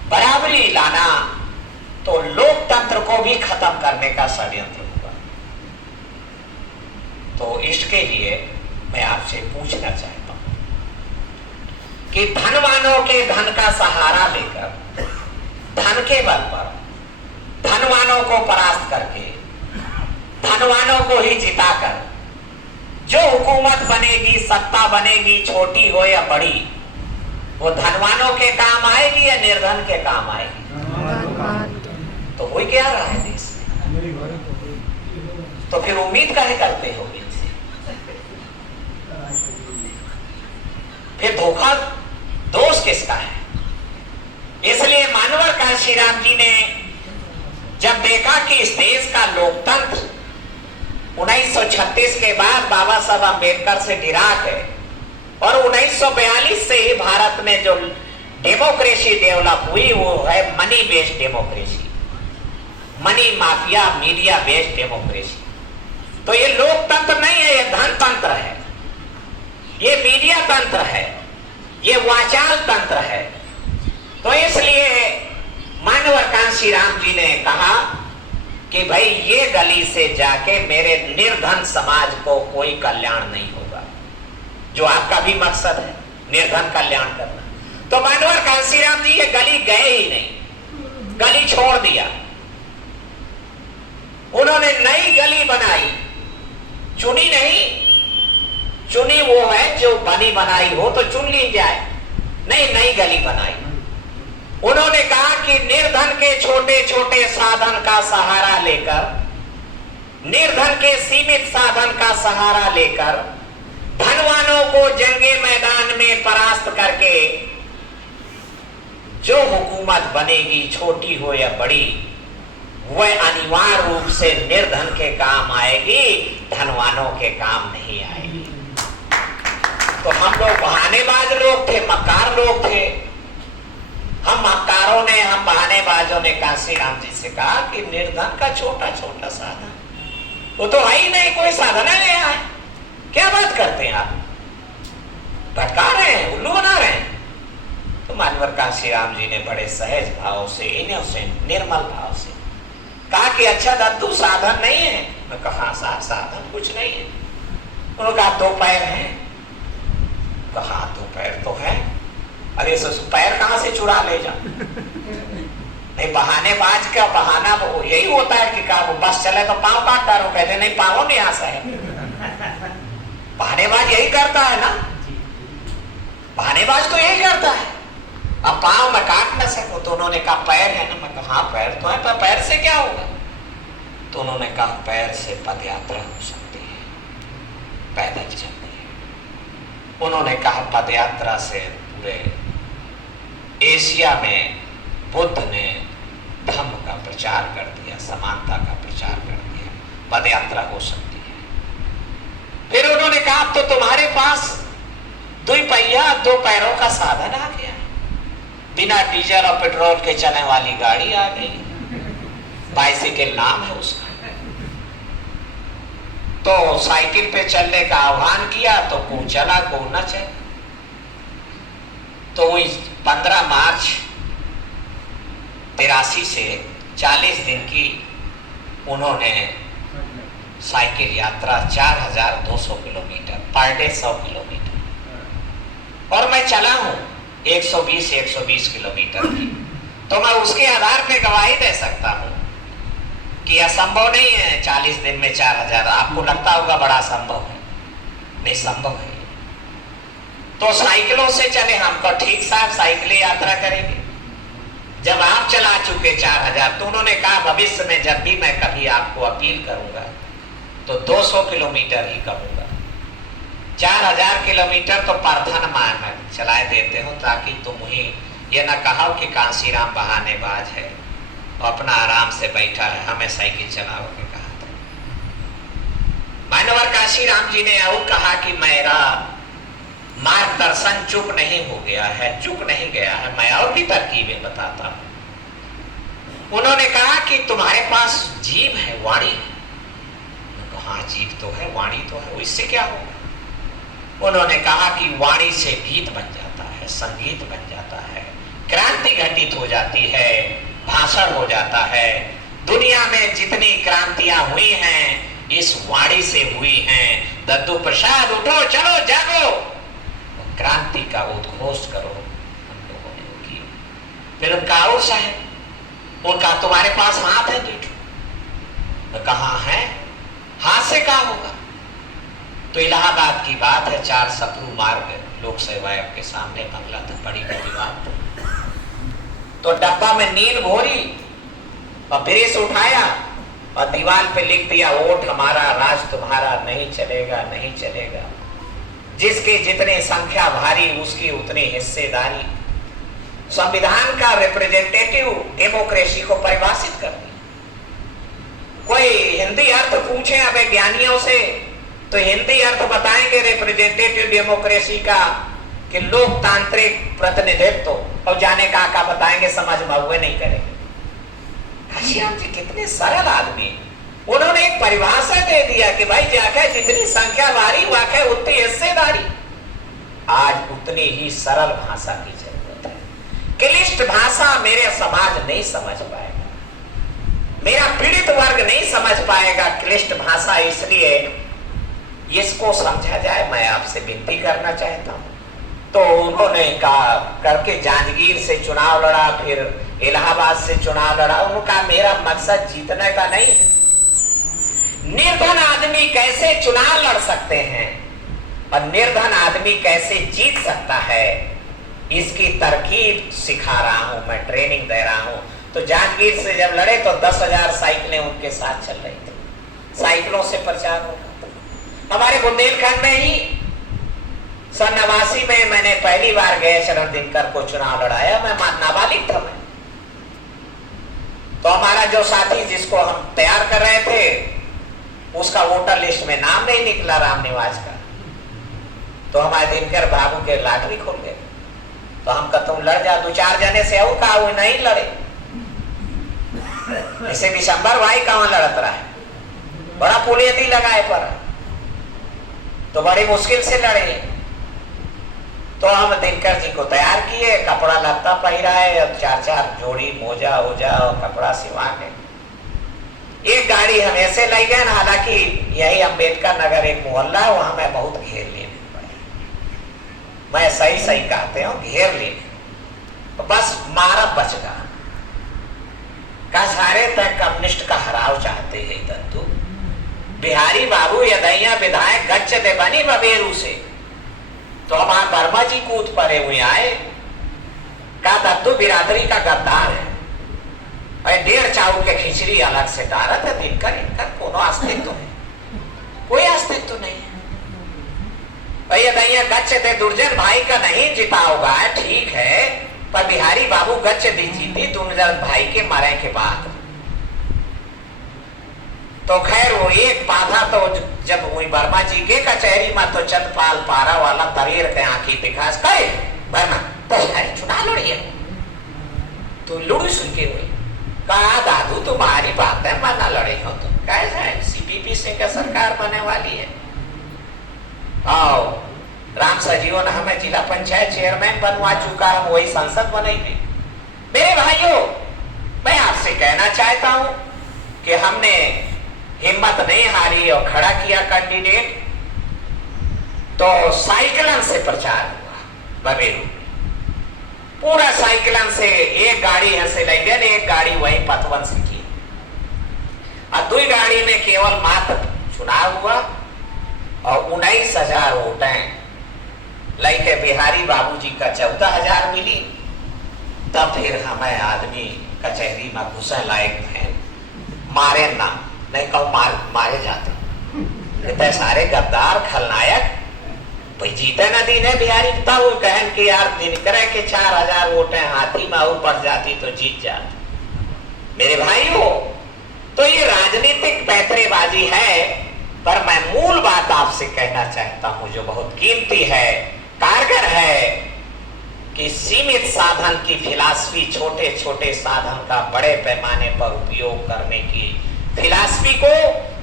बराबरी लाना तो लोकतंत्र को भी खत्म करने का षड्यंत्र हुआ। तो इसके लिए मैं आपसे पूछना चाहता हूं कि धनवानों के धन का सहारा लेकर, धन के बल पर धनवानों को परास्त करके, धनवानों को ही जिताकर जो हुकूमत बनेगी, सत्ता बनेगी, छोटी हो या बड़ी, वो धनवानों के काम आएगी या निर्धन के काम आएगी? तो हो क्या रहा है देश में? तो फिर उम्मीद काहे करते हो इनसे? फिर धोखा दोष किसका है? इसलिए मानवर का श्री राम जी ने जब देखा कि इस देश का लोकतंत्र 1936 के बाद बाबा साहब अम्बेडकर से निराश है, और 1942 से ही भारत में जो डेमोक्रेसी डेवलप हुई वो है money based democracy, money mafia media based democracy. तो ये लोकतंत्र नहीं है, ये धनतंत्र है, ये मीडिया तंत्र है, ये वाचाल तंत्र है। तो इसलिए मानवर कांशीराम जी ने कहा कि भाई ये गली से जाके मेरे निर्धन समाज को कोई कल्याण नहीं होगा, जो आपका भी मकसद है निर्धन कल्याण करना। तो मानवर कांशीराम जी ये गली गए ही नहीं, गली छोड़ दिया। उन्होंने नई गली बनाई, चुनी नहीं, चुनी वो है जो बनी बनाई हो तो चुन ली जाए, नहीं नई गली बनाई। उन्होंने कहा कि निर्धन के छोटे छोटे साधन का सहारा लेकर, निर्धन के सीमित साधन का सहारा लेकर धनवानों को जंगे मैदान में परास्त करके जो हुकूमत बनेगी, छोटी हो या बड़ी, वह अनिवार्य रूप से निर्धन के काम आएगी, धनवानों के काम नहीं आएगी। तो हम लोग बहानेबाज लोग थे, मक्कार लोग थे। हम मक्कारों ने, हम बहानेबाजों ने कांशीराम जी से कहा कि निर्धन का छोटा छोटा साधन, वो तो है ही नहीं, कोई साधन है नहीं है, क्या बात करते हैं आप, भटका रहे हैं, उल्लू बना रहे हैं। तो मानवर कांशीराम जी ने बड़े सहज भाव से, इनोसेंट निर्मल भाव से कहा कि अच्छा दद्दू साधन नहीं है। मैं कहा साधन कुछ नहीं है। उन्होंने कहा 2 पैर हैं। कहा 2 पैर तो है। अरे पैर कहां से चुरा ले जा। नहीं, बहानेबाज का बहाना वो यही होता है कि वो बस चले तो पांव काट डालो, कहते नहीं पांव नहीं आ है। बहानेबाज यही करता है ना, बहानेबाज तो यही करता है। अब पांव में काट ना सको तो उन्होंने कहा पैर है ना। मैं कहा हाँ पैर तो है, पर पैर से क्या होगा। तो उन्होंने कहा पैर से पद यात्रा हो सकती है, पैदल चलती है। उन्होंने कहा पद यात्रा से पूरे एशिया में बुद्ध ने धम्म का प्रचार कर दिया, समानता का प्रचार कर दिया, पद यात्रा हो सकती है। फिर उन्होंने कहा अब तो तुम्हारे पास 2 पहिया 2 पैरों का साधन आ गया, बिना डीजल और पेट्रोल के चलने वाली गाड़ी आ गई, बाइसिकल नाम है उसका। तो साइकिल पे चलने का आह्वान किया तो को चला को न चला। तो 15 मार्च 83 से 40 दिन की उन्होंने साइकिल यात्रा 4200 किलोमीटर पर डे 100 किलोमीटर, और मैं चला हूं 120 किलोमीटर की। तो मैं उसके आधार पे गवाही दे सकता हूं कि असंभव नहीं है 40 दिन में 4000। आपको लगता होगा बड़ा संभव है, नहीं संभव है। तो साइकिलों से चले हम, तो ठीक साहब साइकिल यात्रा करेंगे। जब आप चला चुके 4000, तो उन्होंने कहा भविष्य में जब भी मैं कभी आपको अपील करूंगा तो 200 किलोमीटर ही करूंगा, 4000 किलोमीटर तो परथन में चलाए देते हो, ताकि तुम ही ये ना कहो कि कांशीराम बहानेबाज है और अपना आराम से बैठा है, हमें साइकिल चलाओगे कहा था। मानवर कांशीराम जी ने और कहा कि मेरा मार्गदर्शन चुक नहीं हो गया है, चुक नहीं गया है, मैं और भी तरकीबें बताता हूं। उन्होंने कहा कि तुम्हारे पास जीभ है, वाणी है। हाँ जीभ तो है, वाणी तो है, इससे क्या होगा। उन्होंने कहा कि वाणी से गीत बन जाता है, संगीत बन जाता है, क्रांति घटित हो जाती है, भाषण हो जाता है। दुनिया में जितनी क्रांतियां हुई हैं इस वाणी से हुई हैं। दद्दू प्रसाद उठो, चलो जागो, क्रांति का उद्घोष करो। हम लोगों ने किया। फिर उनका और साहब, उनका तुम्हारे पास हाथ है तो कहाँ है, हाथ से क्या होगा। तो इलाहाबाद की बात है, 4 सप्रू मार्ग लोक सेवा आयोग के सामने बंगला था, बड़ी बड़ी बात। तो डब्बा में नील घोरी और ब्रेस उठाया और दीवार पे लिख दिया वोट हमारा, राज तुम्हारा, नहीं चलेगा नहीं चलेगा। जिसकी जितनी संख्या भारी उसकी उतनी हिस्सेदारी। संविधान का रिप्रेजेंटेटिव डेमोक्रेसी को परिभाषित कर दिया। कोई हिंदी अर्थ पूछे अब ज्ञानियों से तो हिंदी अर्थ बताएंगे रिप्रेजेंटेटिव डेमोक्रेसी का कि लोकतांत्रिक प्रतिनिधित्व, और जाने का बताएंगे समझ में हुए नहीं करेंगे। काशीराम जी कितने सरल आदमी, उन्होंने एक परिभाषा दे दिया कि भाई जाके जितनी संख्या बारी वाके उतनी हिस्सेदारी। आज उतनी ही सरल भाषा की जरूरत है। क्लिष्ट भाषा मेरे समाज नहीं समझ पाएगा, मेरा पीड़ित वर्ग नहीं समझ पाएगा क्लिष्ट भाषा, इसलिए इसको समझा जाए। मैं आपसे विनती करना चाहता हूं। तो उन्होंने कहा करके जांजगीर से चुनाव लड़ा, फिर इलाहाबाद से चुनाव लड़ा। उनका मेरा मकसद जीतने का नहीं है। निर्धन आदमी कैसे चुनाव लड़ सकते हैं और निर्धन आदमी कैसे जीत सकता है, इसकी तरकीब सिखा रहा हूं मैं, ट्रेनिंग दे रहा हूं। तो जांजगीर से जब लड़े तो 10,000 साइकिलें उनके साथ चल रही थी, साइकिलों से प्रचार हो रहा था। हमारे बुंदेलखंड में ही सन 89 में मैंने पहली बार गए शरण दिनकर को चुनाव लड़ाया। मैं नाबालिग था मैं। तो हमारा जो साथी जिसको हम तैयार कर रहे थे, उसका वोटर लिस्ट में नाम नहीं निकला रामनिवास का। तो हमारे दिनकर बाबू के लॉटरी खोल गए। तो हम कहते तुम लड़ जा, 2-4 जने से आओ कहा, वो नहीं लड़े। ऐसे दिसंबर भाई कहां लड़त रहा है, बड़ा पुलियती लगाए पर, तो बड़ी मुश्किल से लड़े। तो हम दिनकर जी को तैयार किए, कपड़ा लत्ता पहराए, 4-4 जोड़ी मोजा ओजा और कपड़ा सिवा के एक गाड़ी हम ऐसे लाई गए। हालांकि यही अम्बेडकर नगर एक मोहल्ला है, वहां मैं बहुत घेर लेने पड़े। मैं सही कहते हो, घेर लेने, तो बस मारा बच गया। का सारे तक कम्युनिस्ट का हराव चाहते हैं दत्तू। बिहारी बाबू यदैया विधायक गच्छ दे बनी बबेरू से, तो हमारे वर्मा जी कूद पड़े हुए आए। का दत्तू बिरादरी का गद्दार है, 1.5 चाउर के खिचड़ी अलग से डालत है। दिनकर इनका कोनो अस्तित्व है, कोई अस्तित्व नहीं है। भैया दैया गच्छ दे दुर्जन भाई का नहीं जिता होगा, ठीक है, पर बिहारी बाबू गच्छ दी जीती दुर्जन भाई के मरे के बाद। तो खैर वो एक बाधा, तो जब वही वर्मा जी के कचहरी में तो चंदपाल पारा वाला तरीर के आंखी दिखास करे वर्मा तो चुना लड़िए। तो लुड़ू सुन के हुई, कहा दादू तुम्हारी बात है, मैं ना लड़े हो तुम, कैसा है सीपीपी सिंह का सरकार बनने वाली है। आओ राम सजीवन हमें जिला पंचायत चेयरमैन बनवा चुका है, वही संसद बनेगी। मेरे भाइयों, मैं आपसे कहना चाहता हूं कि हमने हिम्मत नहीं हारी और खड़ा किया कैंडिडेट। तो साइकिलन से प्रचार हुआ बबेरू, पूरा साइकिलन से। एक गाड़ी ऐसे ले गए, एक गाड़ी वही पतवन से की, और 2 गाड़ी में केवल मात्र चुनाव हुआ और 19,000 वोटें लेके बिहारी बाबूजी का 14,000 मिली। तब फिर हमें आदमी कचहरी में घुसे लायक है, मारे ना नहीं कहो मारे जाते। इतने सारे गद्दार खलनायक भाई जीते न दीने बिहारी, तब वो कहन कि यार दिनकर के 4,000 वोटें हाथी में ऊपर जाती तो जीत जाती। मेरे भाइयों, तो ये राजनीतिक पैतरेबाजी है, पर मैं मूल बात आपसे कहना चाहता हूं जो बहुत कीमती है, कारगर है, कि सीमित साधन की फिलॉसफी, छोटे छोटे साधन का बड़े पैमाने पर उपयोग करने की फिलॉसफी को,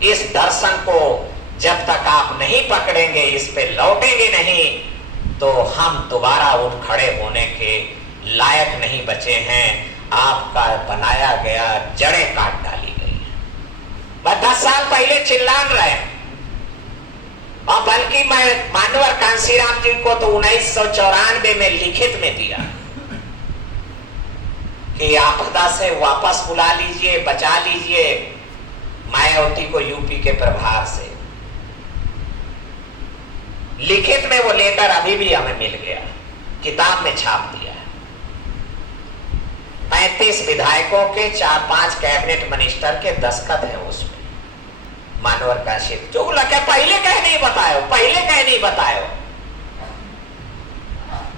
इस दर्शन को जब तक आप नहीं पकड़ेंगे, इस पे लौटेंगे नहीं, तो हम दोबारा उठ खड़े होने के लायक नहीं बचे हैं। आपका बनाया गया जड़ें काट डाली गई है। बस 10 साल पहले चिल्लान रहे, और बल्कि मैं मानवर कांसीराम जी को तो 1994 में लिखित में दिया कि आपदा से वापस बुला लीजिए, बचा लीजिए मायावती को यूपी के प्रभार से। लिखित में वो लेटर अभी भी हमें मिल गया, किताब में छाप दिया है। 35 विधायकों के 4-5 कैबिनेट मिनिस्टर के दस्तखत है उसमें, मानवर का शिव जो लगे पहले कह नहीं बतायो, पहले कह नहीं बतायो।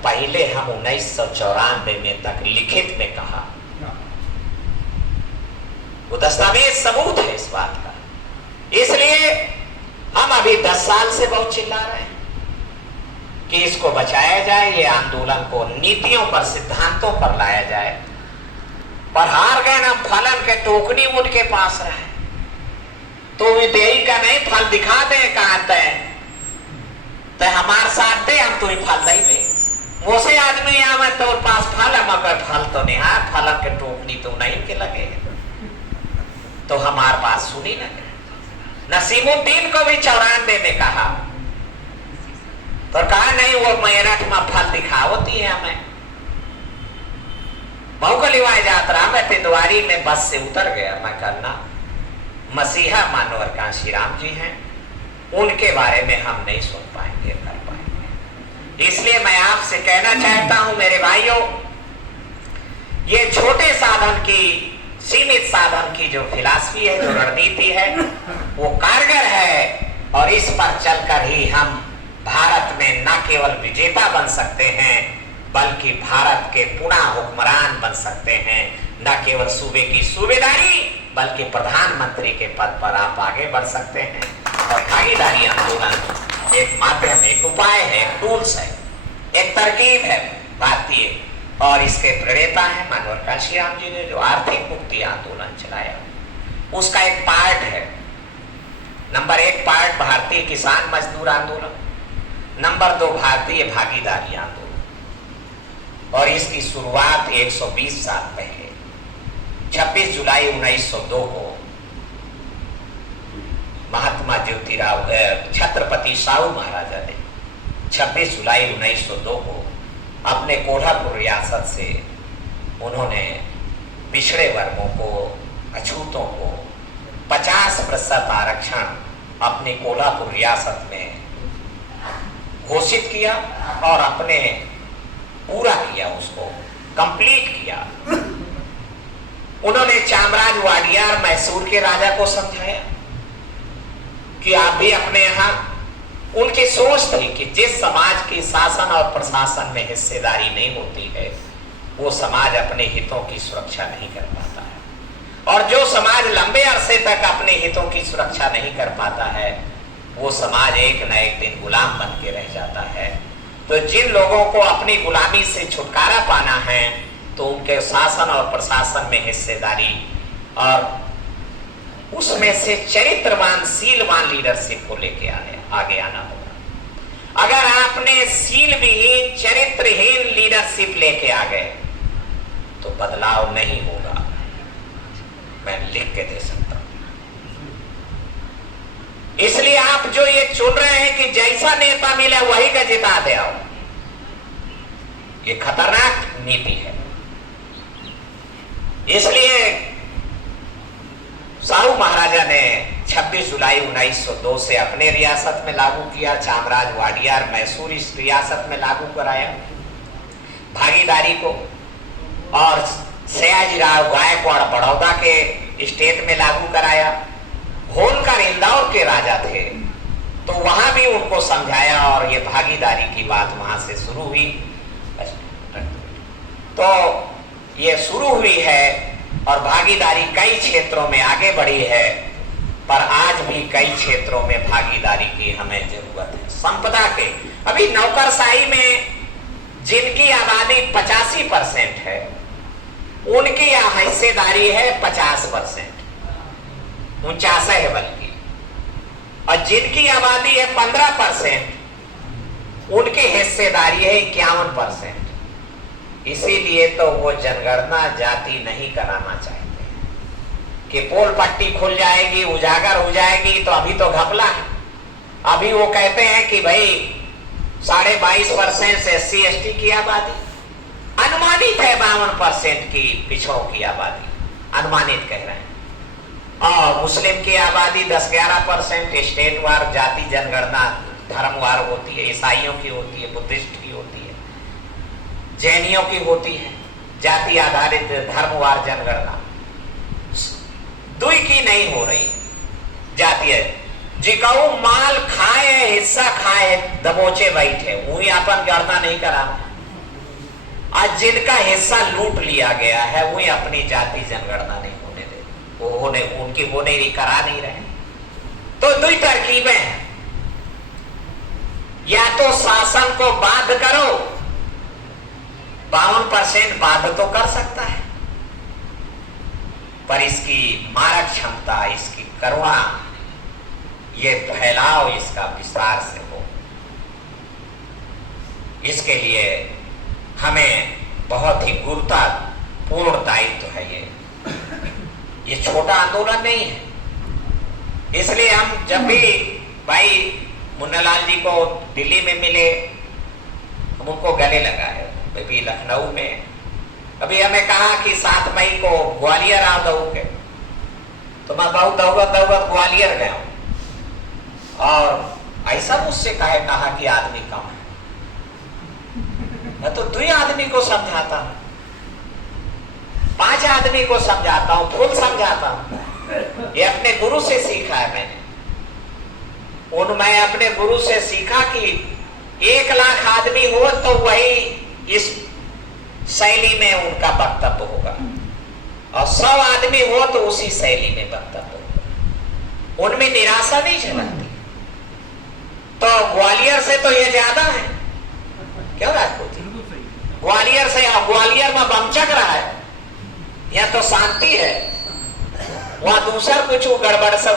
पहले हम 1994 में तक लिखित में कहा, वो दस्तावेज सबूत है इस बात का। इसलिए हम अभी 10 साल से बहुत चिल्ला रहे हैं कि इसको बचाया जाए, ये आंदोलन को नीतियों पर, सिद्धांतों पर लाया जाए, पर हार गए ना। फलन के टोकनी उनके पास रहे तो यही का नहीं, फल दिखा दे कहा तय हमारे साथ दे, हम तुम्हें फल देंगे। मोसे आदमी यहाँ में तो पास फल है मगर फल तो नहीं है, फलन के टोकनी तो नहीं के लगे, तो हमार बात सुनी ना। नसीमुद्दीन को भी 94 में कहा तो कहा नहीं, वो मेरठ में फल दिखावती है हमें। बहुकलिवाई यात्रा में तिदवारी में बस से उतर गया, मैं कहना मसीहा मानवर कांशी राम जी हैं, उनके बारे में हम नहीं सुन पाएंगे, कर पाएंगे। इसलिए मैं आपसे कहना चाहता हूं मेरे भाइयों, ये छोटे साधन की, सीमित साधन की जो फिलॉसफी है, जो रणनीति है, वो कारगर है और इस पर चलकर ही हम भारत में न केवल विजेता बन सकते हैं बल्कि भारत के पुनः हुक्मरान बन सकते हैं। न केवल सूबे की सूबेदारी बल्कि प्रधानमंत्री के पद पर आप आगे बढ़ सकते हैं। और भागीदारी आंदोलन एक माध्यम, एक उपाय है, एक टूल्स है, एक तरकीब है भारतीय, और इसके प्रणेता है मानवर कांशी राम जी ने जो आर्थिक मुक्ति आंदोलन चलाया, उसका एक पार्ट है। नंबर 1 पार्ट भारतीय किसान मजदूर आंदोलन, नंबर 2 भारतीय भागीदारी आंदोलन। और इसकी शुरुआत 120 साल पहले 26 जुलाई 1902 को महात्मा ज्योतिराव छत्रपति साहू महाराजा ने 26 जुलाई 1902 को अपने कोल्हापुर रियासत से उन्होंने पिछड़े वर्गों को, अछूतों को 50% आरक्षण अपनी कोल्हापुर रियासत में घोषित किया और अपने पूरा किया, उसको कंप्लीट किया। उन्होंने चामराज वाडियार मैसूर के राजा को समझाया कि आप भी अपने यहाँ, उनकी सोच थी कि जिस समाज की शासन और प्रशासन में हिस्सेदारी नहीं होती है वो समाज अपने हितों की सुरक्षा नहीं कर पाता है, और जो समाज लंबे अरसे तक अपने हितों की सुरक्षा नहीं कर पाता है वो समाज एक न एक दिन गुलाम बन के रह जाता है। तो जिन लोगों को अपनी गुलामी से छुटकारा पाना है तो उनके शासन और प्रशासन में हिस्सेदारी और उसमें से चरित्रवान, शीलवान लीडरशिप को लेके आगे आना होगा। अगर आपने शील विहीन, चरित्रहीन लीडरशिप लेके आ गए तो बदलाव नहीं होगा, मैं लिख के दे सकता हूं। इसलिए आप जो ये चुन रहे हैं कि जैसा नेता मिले वही का जिता दे आओ, ये खतरनाक नीति है। इसलिए साहू महाराजा ने 26 जुलाई 1902 से अपने रियासत में लागू किया, चामराज वाडियार मैसूर इस रियासत में लागू कराया भागीदारी को, और सयाजीराव गायकवाड़ बड़ौदा के स्टेट में लागू कराया। होलकर इंदौर के राजा थे तो वहां भी उनको समझाया और ये भागीदारी की बात वहां से शुरू हुई। तो ये शुरू हुई है और भागीदारी कई क्षेत्रों में आगे बढ़ी है, पर आज भी कई क्षेत्रों में भागीदारी की हमें जरूरत है। संपदा के अभी नौकरशाही में जिनकी आबादी 85% है उनकी हिस्सेदारी है 50%, 49 है बल्कि, और जिनकी आबादी है 15% उनकी हिस्सेदारी है 51%। इसीलिए तो वो जनगणना जाति नहीं कराना चाहते कि पोल पट्टी खुल जाएगी, उजागर हो जाएगी, तो अभी तो घपला है। अभी वो कहते हैं कि भाई 22.5% से SC ST की आबादी, अनुमानित है 52% की पिछड़ों की आबादी, अनुमानित कह रहे हैं, और मुस्लिम की आबादी 10-11%। स्टेट वार जाति जनगणना धर्मवार होती है, ईसाइयों की होती है, बुद्धिस्ट की होती है, जैनियों की होती है, जाति आधारित धर्मवार जनगणना। दुई की नहीं हो रही जाति है। जिकाऊ माल खाए, हिस्सा खाए, दबोचे बैठे, वही अपन गणना नहीं करा। आज जिनका हिस्सा लूट लिया गया है वही अपनी जाति जनगणना नहीं होने दे, वो उनकी होने करा नहीं रहे। तो दुई तरकीबें हैं। या तो शासन को बाध्य करो, 52% बाध्य तो कर सकता है, पर इसकी मारक क्षमता, इसकी करुणा, ये फैलाव इसका विस्तार से हो, इसके लिए हमें बहुत ही गुरुतापूर्ण दायित्व है। ये छोटा आंदोलन नहीं है। इसलिए हम जब भी भाई मुन्नालाल जी को दिल्ली में मिले, हम उनको गले लगाए, अभी लखनऊ में, अभी हमें कहा कि 7 मई को ग्वालियर आओ दौगे, तो मैं बहुत दौगत ग्वालियर गया हूं, और ऐसा मुझसे कहा कि आदमी कम है। मैं तो 2 आदमी को समझाता हूं, 5 आदमी को समझाता हूं, फुल समझाता हूं। ये अपने गुरु से सीखा है मैंने। मैं अपने गुरु से सीखा कि 1 लाख आदमी हो तो वही इस शैली में उनका वक्तव्य होगा, और 100 आदमी हो तो उसी शैली में वक्तव्य होगा। उनमें निराशा नहीं झलकती। तो ग्वालियर से तो ये ज्यादा है, क्यों राजपूत जी? ग्वालियर से, ग्वालियर में बम चक रहा है, यह तो शांति है, वहां दूसरा कुछ गड़बड़ सब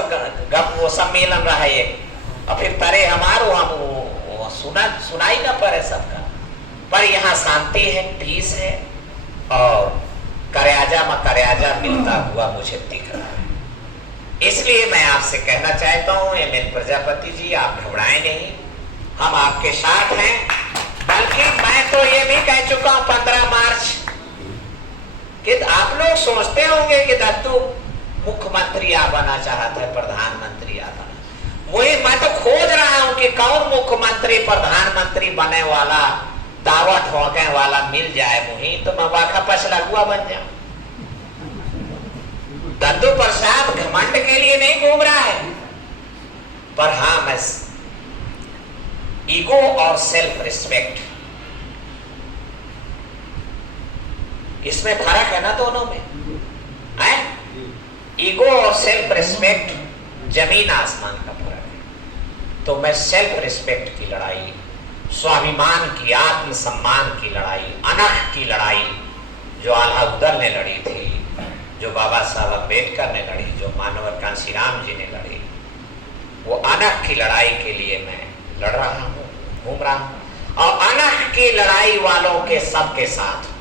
वो सम्मेलन रहा है, और फिर तरे हमारो हम सुनाई ना पड़े सबका। पर यहाँ शांति है, पीस है, और कर्याजा में कर्याजा मिलता हुआ मुझे दिख रहा है। इसलिए मैं आपसे कहना चाहता हूँ एम.एन. प्रजापति जी, आप घबराएं नहीं, हम आपके साथ हैं। बल्कि मैं तो ये भी कह चुका हूँ 15 मार्च कि आप लोग सोचते होंगे कि दत्तू मुख्यमंत्री आप बना चाहता है, प्रधानमंत्री आप बना। मैं तो खोज रहा हूँ कि कौन मुख्यमंत्री प्रधानमंत्री बने वाला, दावा ठोकने वाला मिल जाए मुही, तो मैं वाखा पछलगुआ बन जाऊं। दत्तू प्रसाद घमंड के लिए नहीं घूम रहा है, पर हाँ, मैं ईगो और सेल्फ रिस्पेक्ट, इसमें फर्क है ना दोनों में, है? ईगो और सेल्फ रिस्पेक्ट जमीन आसमान का फर्क है। तो मैं सेल्फ रिस्पेक्ट की लड़ाई, स्वाभिमान की, आत्मसम्मान की लड़ाई, अनख की लड़ाई जो आल्हाउदल ने लड़ी थी, जो बाबा साहब अम्बेडकर ने लड़ी, जो मानवर कांशीराम जी ने लड़ी, वो अनख की लड़ाई के लिए मैं लड़ रहा हूँ, घूम रहा हूँ। और अनख की लड़ाई वालों के सबके साथ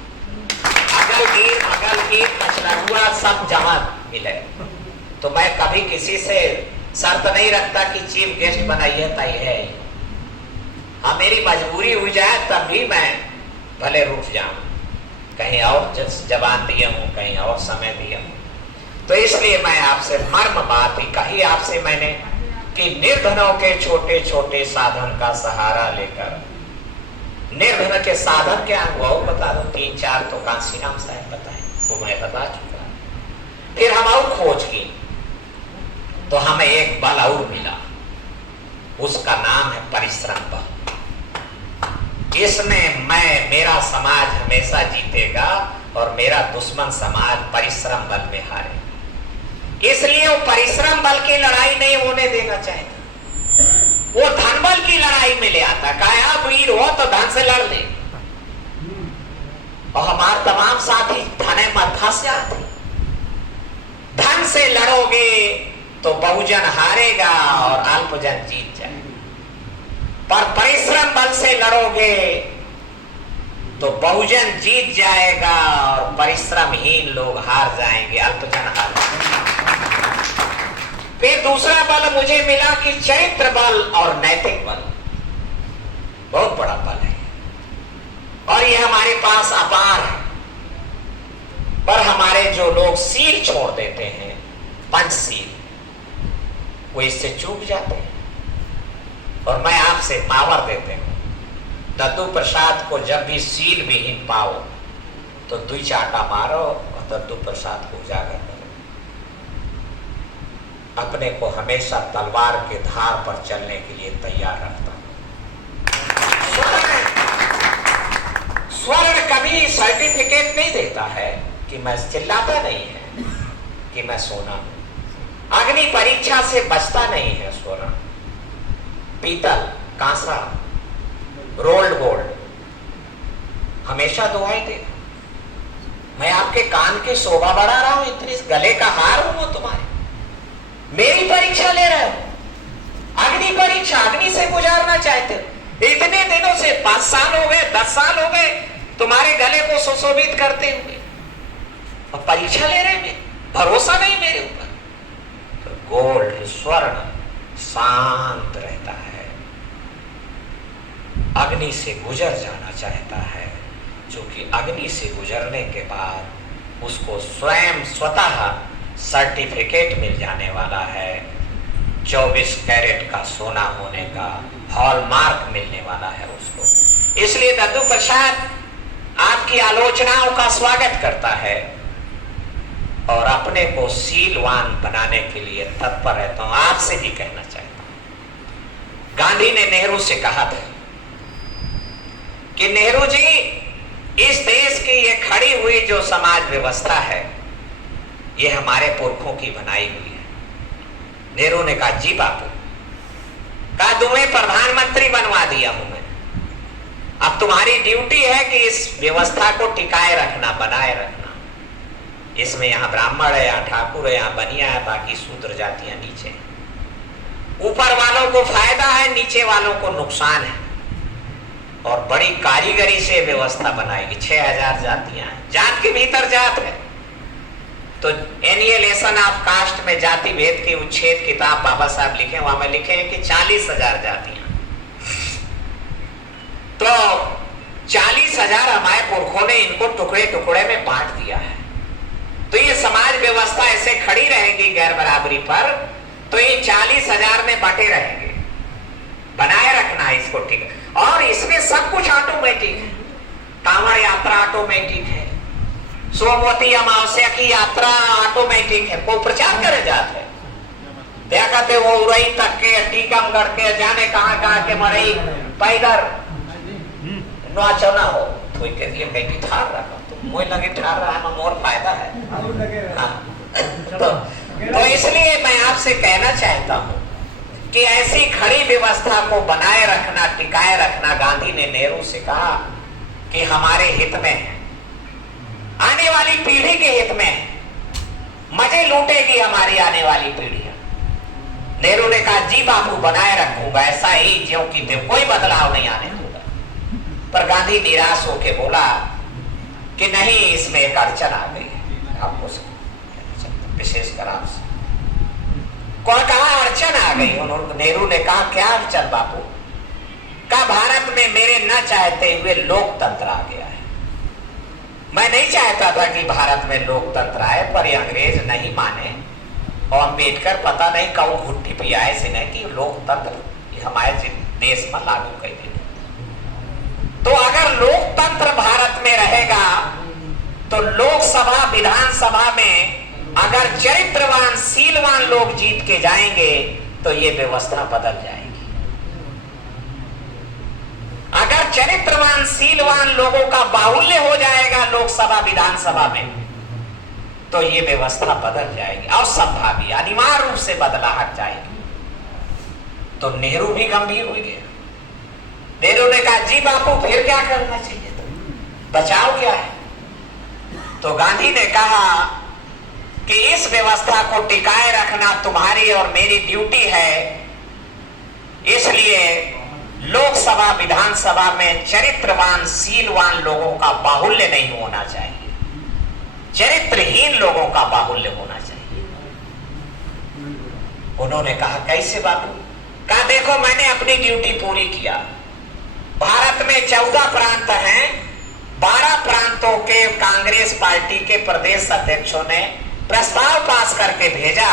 अगल-गिर पछलगुआ सब जहां मिले, तो मैं कभी किसी से शर्त नहीं रखता कि चीफ गेस्ट बनाइए तय है। हाँ, मेरी मजबूरी हुई जाए तब भी मैं भले रुक जाऊं, कहीं और जबान दिया हूं, कहीं और समय दिया हूं। तो इसलिए मैं आपसे मर्म बात ही कही आपसे मैंने कि निर्धनों के छोटे छोटे साधन का सहारा लेकर, निर्धन के साधन क्या है वो बता दो, 3-4 तो कांशीराम साहब बताए, वो मैं बता चुका। फिर हम और खोज की तो हमें एक बल और मिला, उसका नाम है परिश्रम बल। इसमें मेरा समाज हमेशा जीतेगा और मेरा दुश्मन समाज परिश्रम बल में हारे। इसलिए वो परिश्रम बल की लड़ाई नहीं होने देना चाहिए, वो धन बल की लड़ाई में ले आता। काया वीर हो तो धन से लड़ ले, और हमारे तमाम साथी धने मत फंस जाते। धन से लड़ोगे तो बहुजन हारेगा और अल्पजन जीत जाएगा, पर परिश्रम बल से लड़ोगे तो बहुजन जीत जाएगा और परिश्रमहीन लोग हार जाएंगे, अल्पजन हार जाएंगे। फिर दूसरा बल मुझे मिला कि चरित्र बल और नैतिक बल बहुत बड़ा बल है, और ये हमारे पास अपार है। पर हमारे जो लोग सील छोड़ देते हैं, पंचशील, वो इससे चूक जाते हैं। और मैं आपसे पावर देते हूं, दत्तू प्रसाद को जब भी सील विहीन पाओ तो 2 चाटा मारो और दत्तू प्रसाद को उजागर करो। अपने को हमेशा तलवार के धार पर चलने के लिए तैयार रखता हूं। स्वर्ण कभी सर्टिफिकेट नहीं देता है कि मैं चिल्लाता नहीं है कि मैं सोना हूं। अग्नि परीक्षा से बचता नहीं है स्वर्ण। पीतल, कांसा रोल्ड गोल्ड, हमेशा दुआई दे। मैं आपके कान की शोभा बढ़ा रहा हूं, इतनी गले का हार हूं मैं तुम्हारे, मेरी परीक्षा ले रहे हो, अग्नि परीक्षा, अग्नि से गुजारना चाहते हो। इतने दिनों से 5 साल हो गए, 10 साल हो गए तुम्हारे गले को सुशोभित करते हुए, और परीक्षा ले रहे हैं, भरोसा नहीं मेरे ऊपर। तो गोल्ड स्वर्ण शांत रहता है, अग्नि से गुजर जाना चाहता है, जो कि अग्नि से गुजरने के बाद उसको स्वयं स्वतः सर्टिफिकेट मिल जाने वाला है, 24 कैरेट का सोना होने का हॉलमार्क मिलने वाला है उसको। इसलिए दद्दू प्रसाद आपकी आलोचनाओं का स्वागत करता है और अपने को शीलवान बनाने के लिए तत्पर रहता हूं। आपसे भी कहना चाहता हूं, गांधी ने नेहरू से कहा था कि नेहरू जी, इस देश की ये खड़ी हुई जो समाज व्यवस्था है, ये हमारे पुरखों की बनाई हुई है। नेहरू ने कहा, जी बापू, कहा तुम्हें प्रधानमंत्री बनवा दिया हूं मैं, अब तुम्हारी ड्यूटी है कि इस व्यवस्था को टिकाए रखना, बनाए रखना। इसमें यहाँ ब्राह्मण है, यहाँ ठाकुर है, यहाँ बनिया है, बाकी शूद्र जातियां नीचे। ऊपर वालों को फायदा है, नीचे वालों को नुकसान है, और बड़ी कारीगरी से व्यवस्था बनाएगी। 6000 जातियां हैं, जात के भीतर जात है। तो एनिहिलेशन ऑफ कास्ट में जाति भेद के उच्छेद किताब बाबा साहब लिखे, वहां में लिखे हैं कि 40,000 जातियां। तो 40,000 हमारे पुरखों ने इनको टुकड़े टुकड़े में बांट दिया है। तो ये समाज व्यवस्था ऐसे खड़ी रहेगी गैर बराबरी पर, तो ये 40,000 में बटे रहेंगे। बनाए रखना है इसको, ठीक है। और इसमें सब कुछ ऑटोमेटिक है, कांवड़ यात्रा ऑटोमेटिक है, सोमवती अमावस्या की यात्रा ऑटोमेटिक है। वो प्रचार करे जाते हैं, क्या कहते वो उरई तक के, टीकमगढ़ के, जाने कहां के मरई पैदल ना हो तो के लिए कहीं ठार रहा तो मोय लगे ठार रहा है, मोर फायदा है। तो इसलिए मैं आपसे कहना चाहता हूं कि ऐसी खड़ी व्यवस्था को बनाए रखना, टिकाए रखना, गांधी ने नेहरू से कहा कि हमारे हित में है, आने वाली पीढ़ी के हित में है, मजे लूटेगी हमारी आने वाली पीढ़ियां। नेहरू ने कहा, जी बाबू, बनाए रखूंगा ऐसा ही ज्यों की त्यों, कोई बदलाव नहीं आने दूंगा। पर गांधी निराश होकर बोला कि नहीं, इसमें एक अड़चन आ गई है, आपको विशेषकर आपसे। कौन कहा अड़चन आ गई? उन्होंने, नेहरू ने कहा, क्या अड़चन बापू? कहा, भारत में मेरे न चाहते हुए लोकतंत्र आ गया है। मैं नहीं चाहता था कि भारत में लोकतंत्र आए, पर ये अंग्रेज नहीं माने, और अम्बेडकर पता नहीं कब घुट्टी पियाए से नहीं कि लोकतंत्र हमारे देश में लागू कर देंगे। तो अगर लोकतंत्र भारत में रहेगा तो लोकसभा, विधानसभा में अगर चरित्रवान, शीलवान लोग जीत के जाएंगे तो ये व्यवस्था बदल जाएगी। अगर चरित्रवान, शीलवान लोगों का बाहुल्य हो जाएगा लोकसभा, विधानसभा में, तो ये व्यवस्था बदल जाएगी, असंभावी, अनिवार्य रूप से बदलाहट जाएगी। तो नेहरू भी गंभीर हो गया। नेहरू ने कहा, जी बापू, फिर क्या करना चाहिए, तो बचाव क्या है? तो गांधी ने कहा कि इस व्यवस्था को टिकाए रखना तुम्हारी और मेरी ड्यूटी है, इसलिए लोकसभा, विधानसभा में चरित्रवान, शीलवान लोगों का बाहुल्य नहीं होना चाहिए, चरित्रहीन लोगों का बाहुल्य होना चाहिए। उन्होंने कहा, कैसे बापू? कहा, देखो, मैंने अपनी ड्यूटी पूरी किया। भारत में 14 प्रांत हैं, 12 प्रांतों के कांग्रेस पार्टी के प्रदेश अध्यक्षों ने प्रस्ताव पास करके भेजा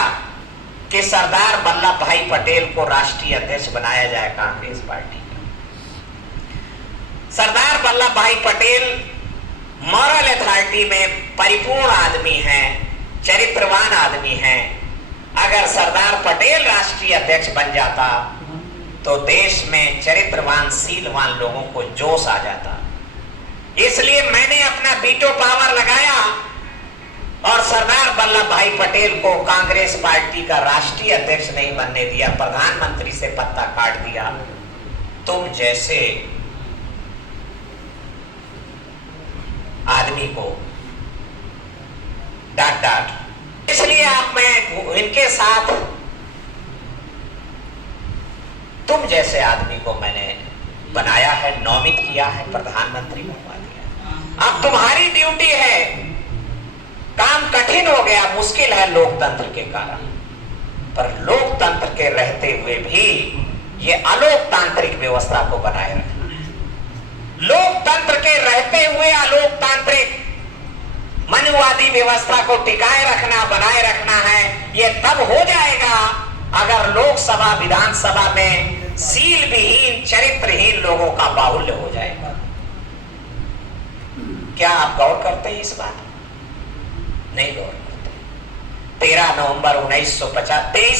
कि सरदार वल्लभ भाई पटेल को राष्ट्रीय अध्यक्ष बनाया जाए कांग्रेस पार्टी का। सरदार वल्लभ भाई पटेल मॉरल अथॉरिटी में परिपूर्ण आदमी हैं, चरित्रवान आदमी हैं। अगर सरदार पटेल राष्ट्रीय अध्यक्ष बन जाता तो देश में चरित्रवान, शीलवान लोगों को जोश आ जाता। इसलिए मैंने अपना वीटो पावर लगाया और सरदार वल्लभ भाई पटेल को कांग्रेस पार्टी का राष्ट्रीय अध्यक्ष नहीं बनने दिया, प्रधानमंत्री से पत्ता काट दिया। तुम जैसे आदमी को डांट डांट। इसलिए आप मैं इनके साथ तुम जैसे आदमी को मैंने बनाया है, नौमित किया है, प्रधानमंत्री बनवा दिया। अब तुम्हारी ड्यूटी है, काम कठिन हो गया, मुश्किल है लोकतंत्र के कारण, पर लोकतंत्र के रहते हुए भी ये अलोकतांत्रिक व्यवस्था को बनाए रखना है। लोकतंत्र के रहते हुए अलोकतांत्रिक मनुवादी व्यवस्था को टिकाए रखना, बनाए रखना है। ये तब हो जाएगा अगर लोकसभा विधानसभा में सील विहीन, चरित्रहीन लोगों का बाहुल्य हो जाएगा। क्या आप गौर करते हैं इस बात? नहीं गौर करते। 23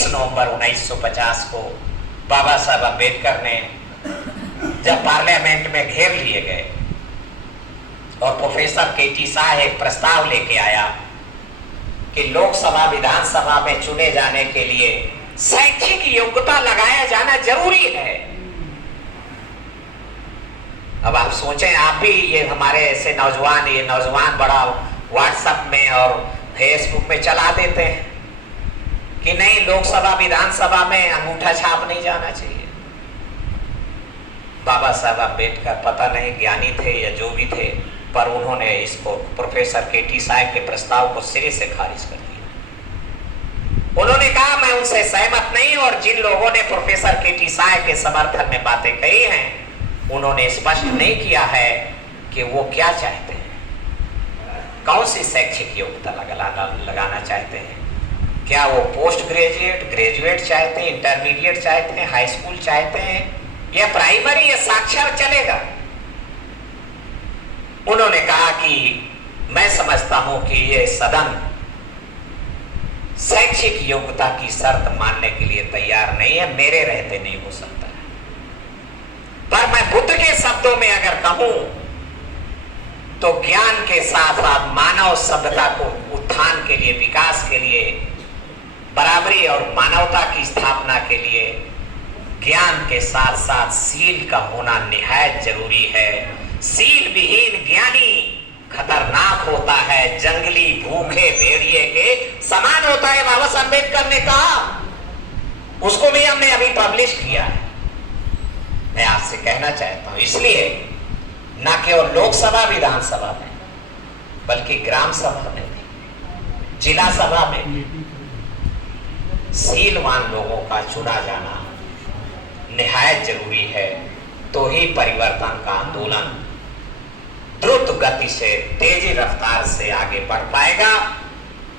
नवंबर 1950 को बाबा साहब अम्बेडकर ने जब पार्लियामेंट में घेर लिए गए और प्रोफेसर केटी शाह एक प्रस्ताव लेके आया कि लोकसभा विधानसभा में चुने जाने के लिए शैक्षिक योग्यता लगाया जाना जरूरी है। अब आप सोचें, आप भी, ये हमारे ऐसे नौजवान, ये नौजवान बड़ा व्हाट्सएप में और फेसबुक में चला देते हैं कि नहीं, लोकसभा विधानसभा में अंगूठा छाप नहीं जाना चाहिए। बाबा साहब अम्बेडकर पता नहीं ज्ञानी थे या जो भी थे, पर उन्होंने इसको, प्रोफेसर केटी साहब के प्रस्ताव को सिरे से खारिज कर दिया। उन्होंने कहा मैं उनसे सहमत नहीं, और जिन लोगों ने प्रोफेसर केटी साहब के समर्थन में बातें कही हैं, उन्होंने स्पष्ट नहीं किया है कि वो क्या चाहते हैं, कौन सी शैक्षिक योग्यता लगाना चाहते हैं। क्या वो पोस्ट ग्रेजुएट, ग्रेजुएट चाहते हैं, इंटरमीडिएट चाहते हैं, हाई स्कूल चाहते हैं, या प्राइमरी या साक्षर चलेगा? उन्होंने कहा कि मैं समझता हूं कि ये सदन शैक्षिक योग्यता की शर्त मानने के लिए तैयार नहीं है, मेरे रहते नहीं हो सकता है। पर मैं बुद्ध के शब्दों में अगर कहूं तो ज्ञान के साथ साथ मानव सभ्यता को उत्थान के लिए, विकास के लिए, बराबरी और मानवता की स्थापना के लिए ज्ञान के साथ साथ सील का होना निहायत जरूरी है। सील विहीन ज्ञानी खतरनाक होता है, जंगली भूखे भेड़िए के समान होता है। बाबा साहब अम्बेडकर ने कहा, उसको भी हमने अभी पब्लिश किया है। मैं आपसे कहना चाहता हूं, इसलिए न केवल लोकसभा विधानसभा में बल्कि ग्राम सभा में भी, जिला सभा में भी सीलवान लोगों का चुना जाना निहायत जरूरी है। तो ही परिवर्तन का आंदोलन द्रुत गति से, तेजी रफ्तार से आगे बढ़ पाएगा।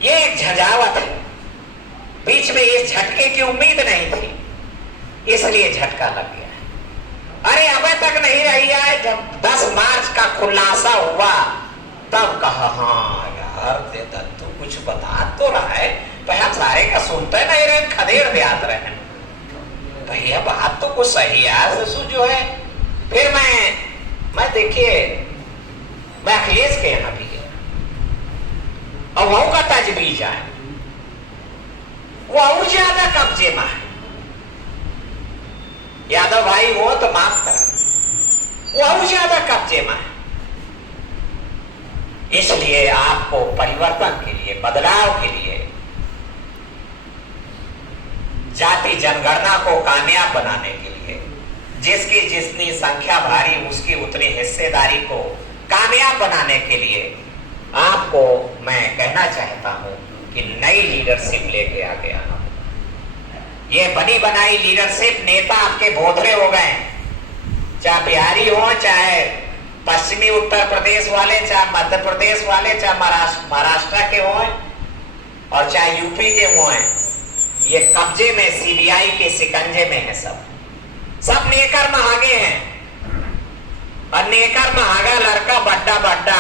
ये एक झंझावत है, बीच में इस झटके की उम्मीद नहीं थी, इसलिए झटका लग गया। अरे अबे तक नहीं रही है, जब 10 मार्च का खुलासा हुआ तब कहा हाँ यार तू कुछ बता तो रहा है, हम सारे का सुनते नहीं रहे, खदेड़ दियात रहे भैया, बात तो कुछ सही है जो है। फिर मैं देखिए, मैं अखिलेश के यहाँ भी गया और वहां का तजवीज है, वो और ज्यादा कब्जे में है। यादव भाई हो तो माफ कर, वो और ज्यादा कब्जे में है। इसलिए आपको परिवर्तन के लिए, बदलाव के लिए, जाति जनगणना को कामयाब बनाने के लिए, जिसकी जितनी संख्या भारी उसकी उतनी हिस्सेदारी को कामयाब बनाने के लिए आपको मैं कहना चाहता हूं कि नई लीडरशिप लेके आगे आना। ये बनी बनाई लीडरशिप, नेता आपके भोथरे हो गए, चाहे बिहारी हो, चाहे पश्चिमी उत्तर प्रदेश वाले, चाहे मध्य प्रदेश वाले, चाहे महाराष्ट्र के हो और चाहे यूपी के हो। ये कब्जे में, सीबीआई के शिकंजे में है। सब नेकर महागे हैं, और नेकर महागा लड़का बड्डा बड्डा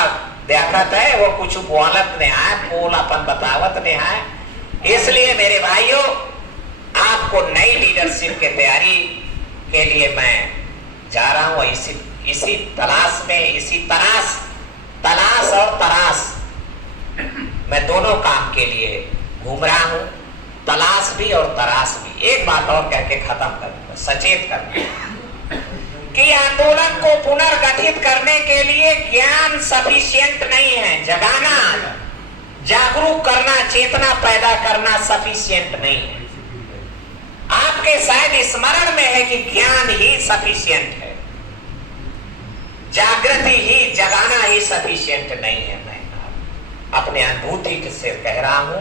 देखत है, वो कुछ बोलत नहीं है, बोल अपन बतावत नहीं है। इसलिए मेरे भाइयों, आपको नई लीडरशिप की तैयारी के लिए मैं जा रहा हूं। इसी तलाश में, इसी तलाश और तराश, मैं दोनों काम के लिए घूम रहा हूं, तलाश भी और तराश भी। एक बात और कह के खत्म कर, सचेत कर, कि आंदोलन को पुनर्गठित करने के लिए ज्ञान सफिशिएंट नहीं है, जगाना, जागरूक करना, चेतना पैदा करना सफिशिएंट नहीं है। आपके शायद स्मरण में है कि ज्ञान ही सफिशिएंट है, जागृति ही, जगाना ही सफिशिएंट नहीं है। मैं अपने अनुभूति से कह रहा हूं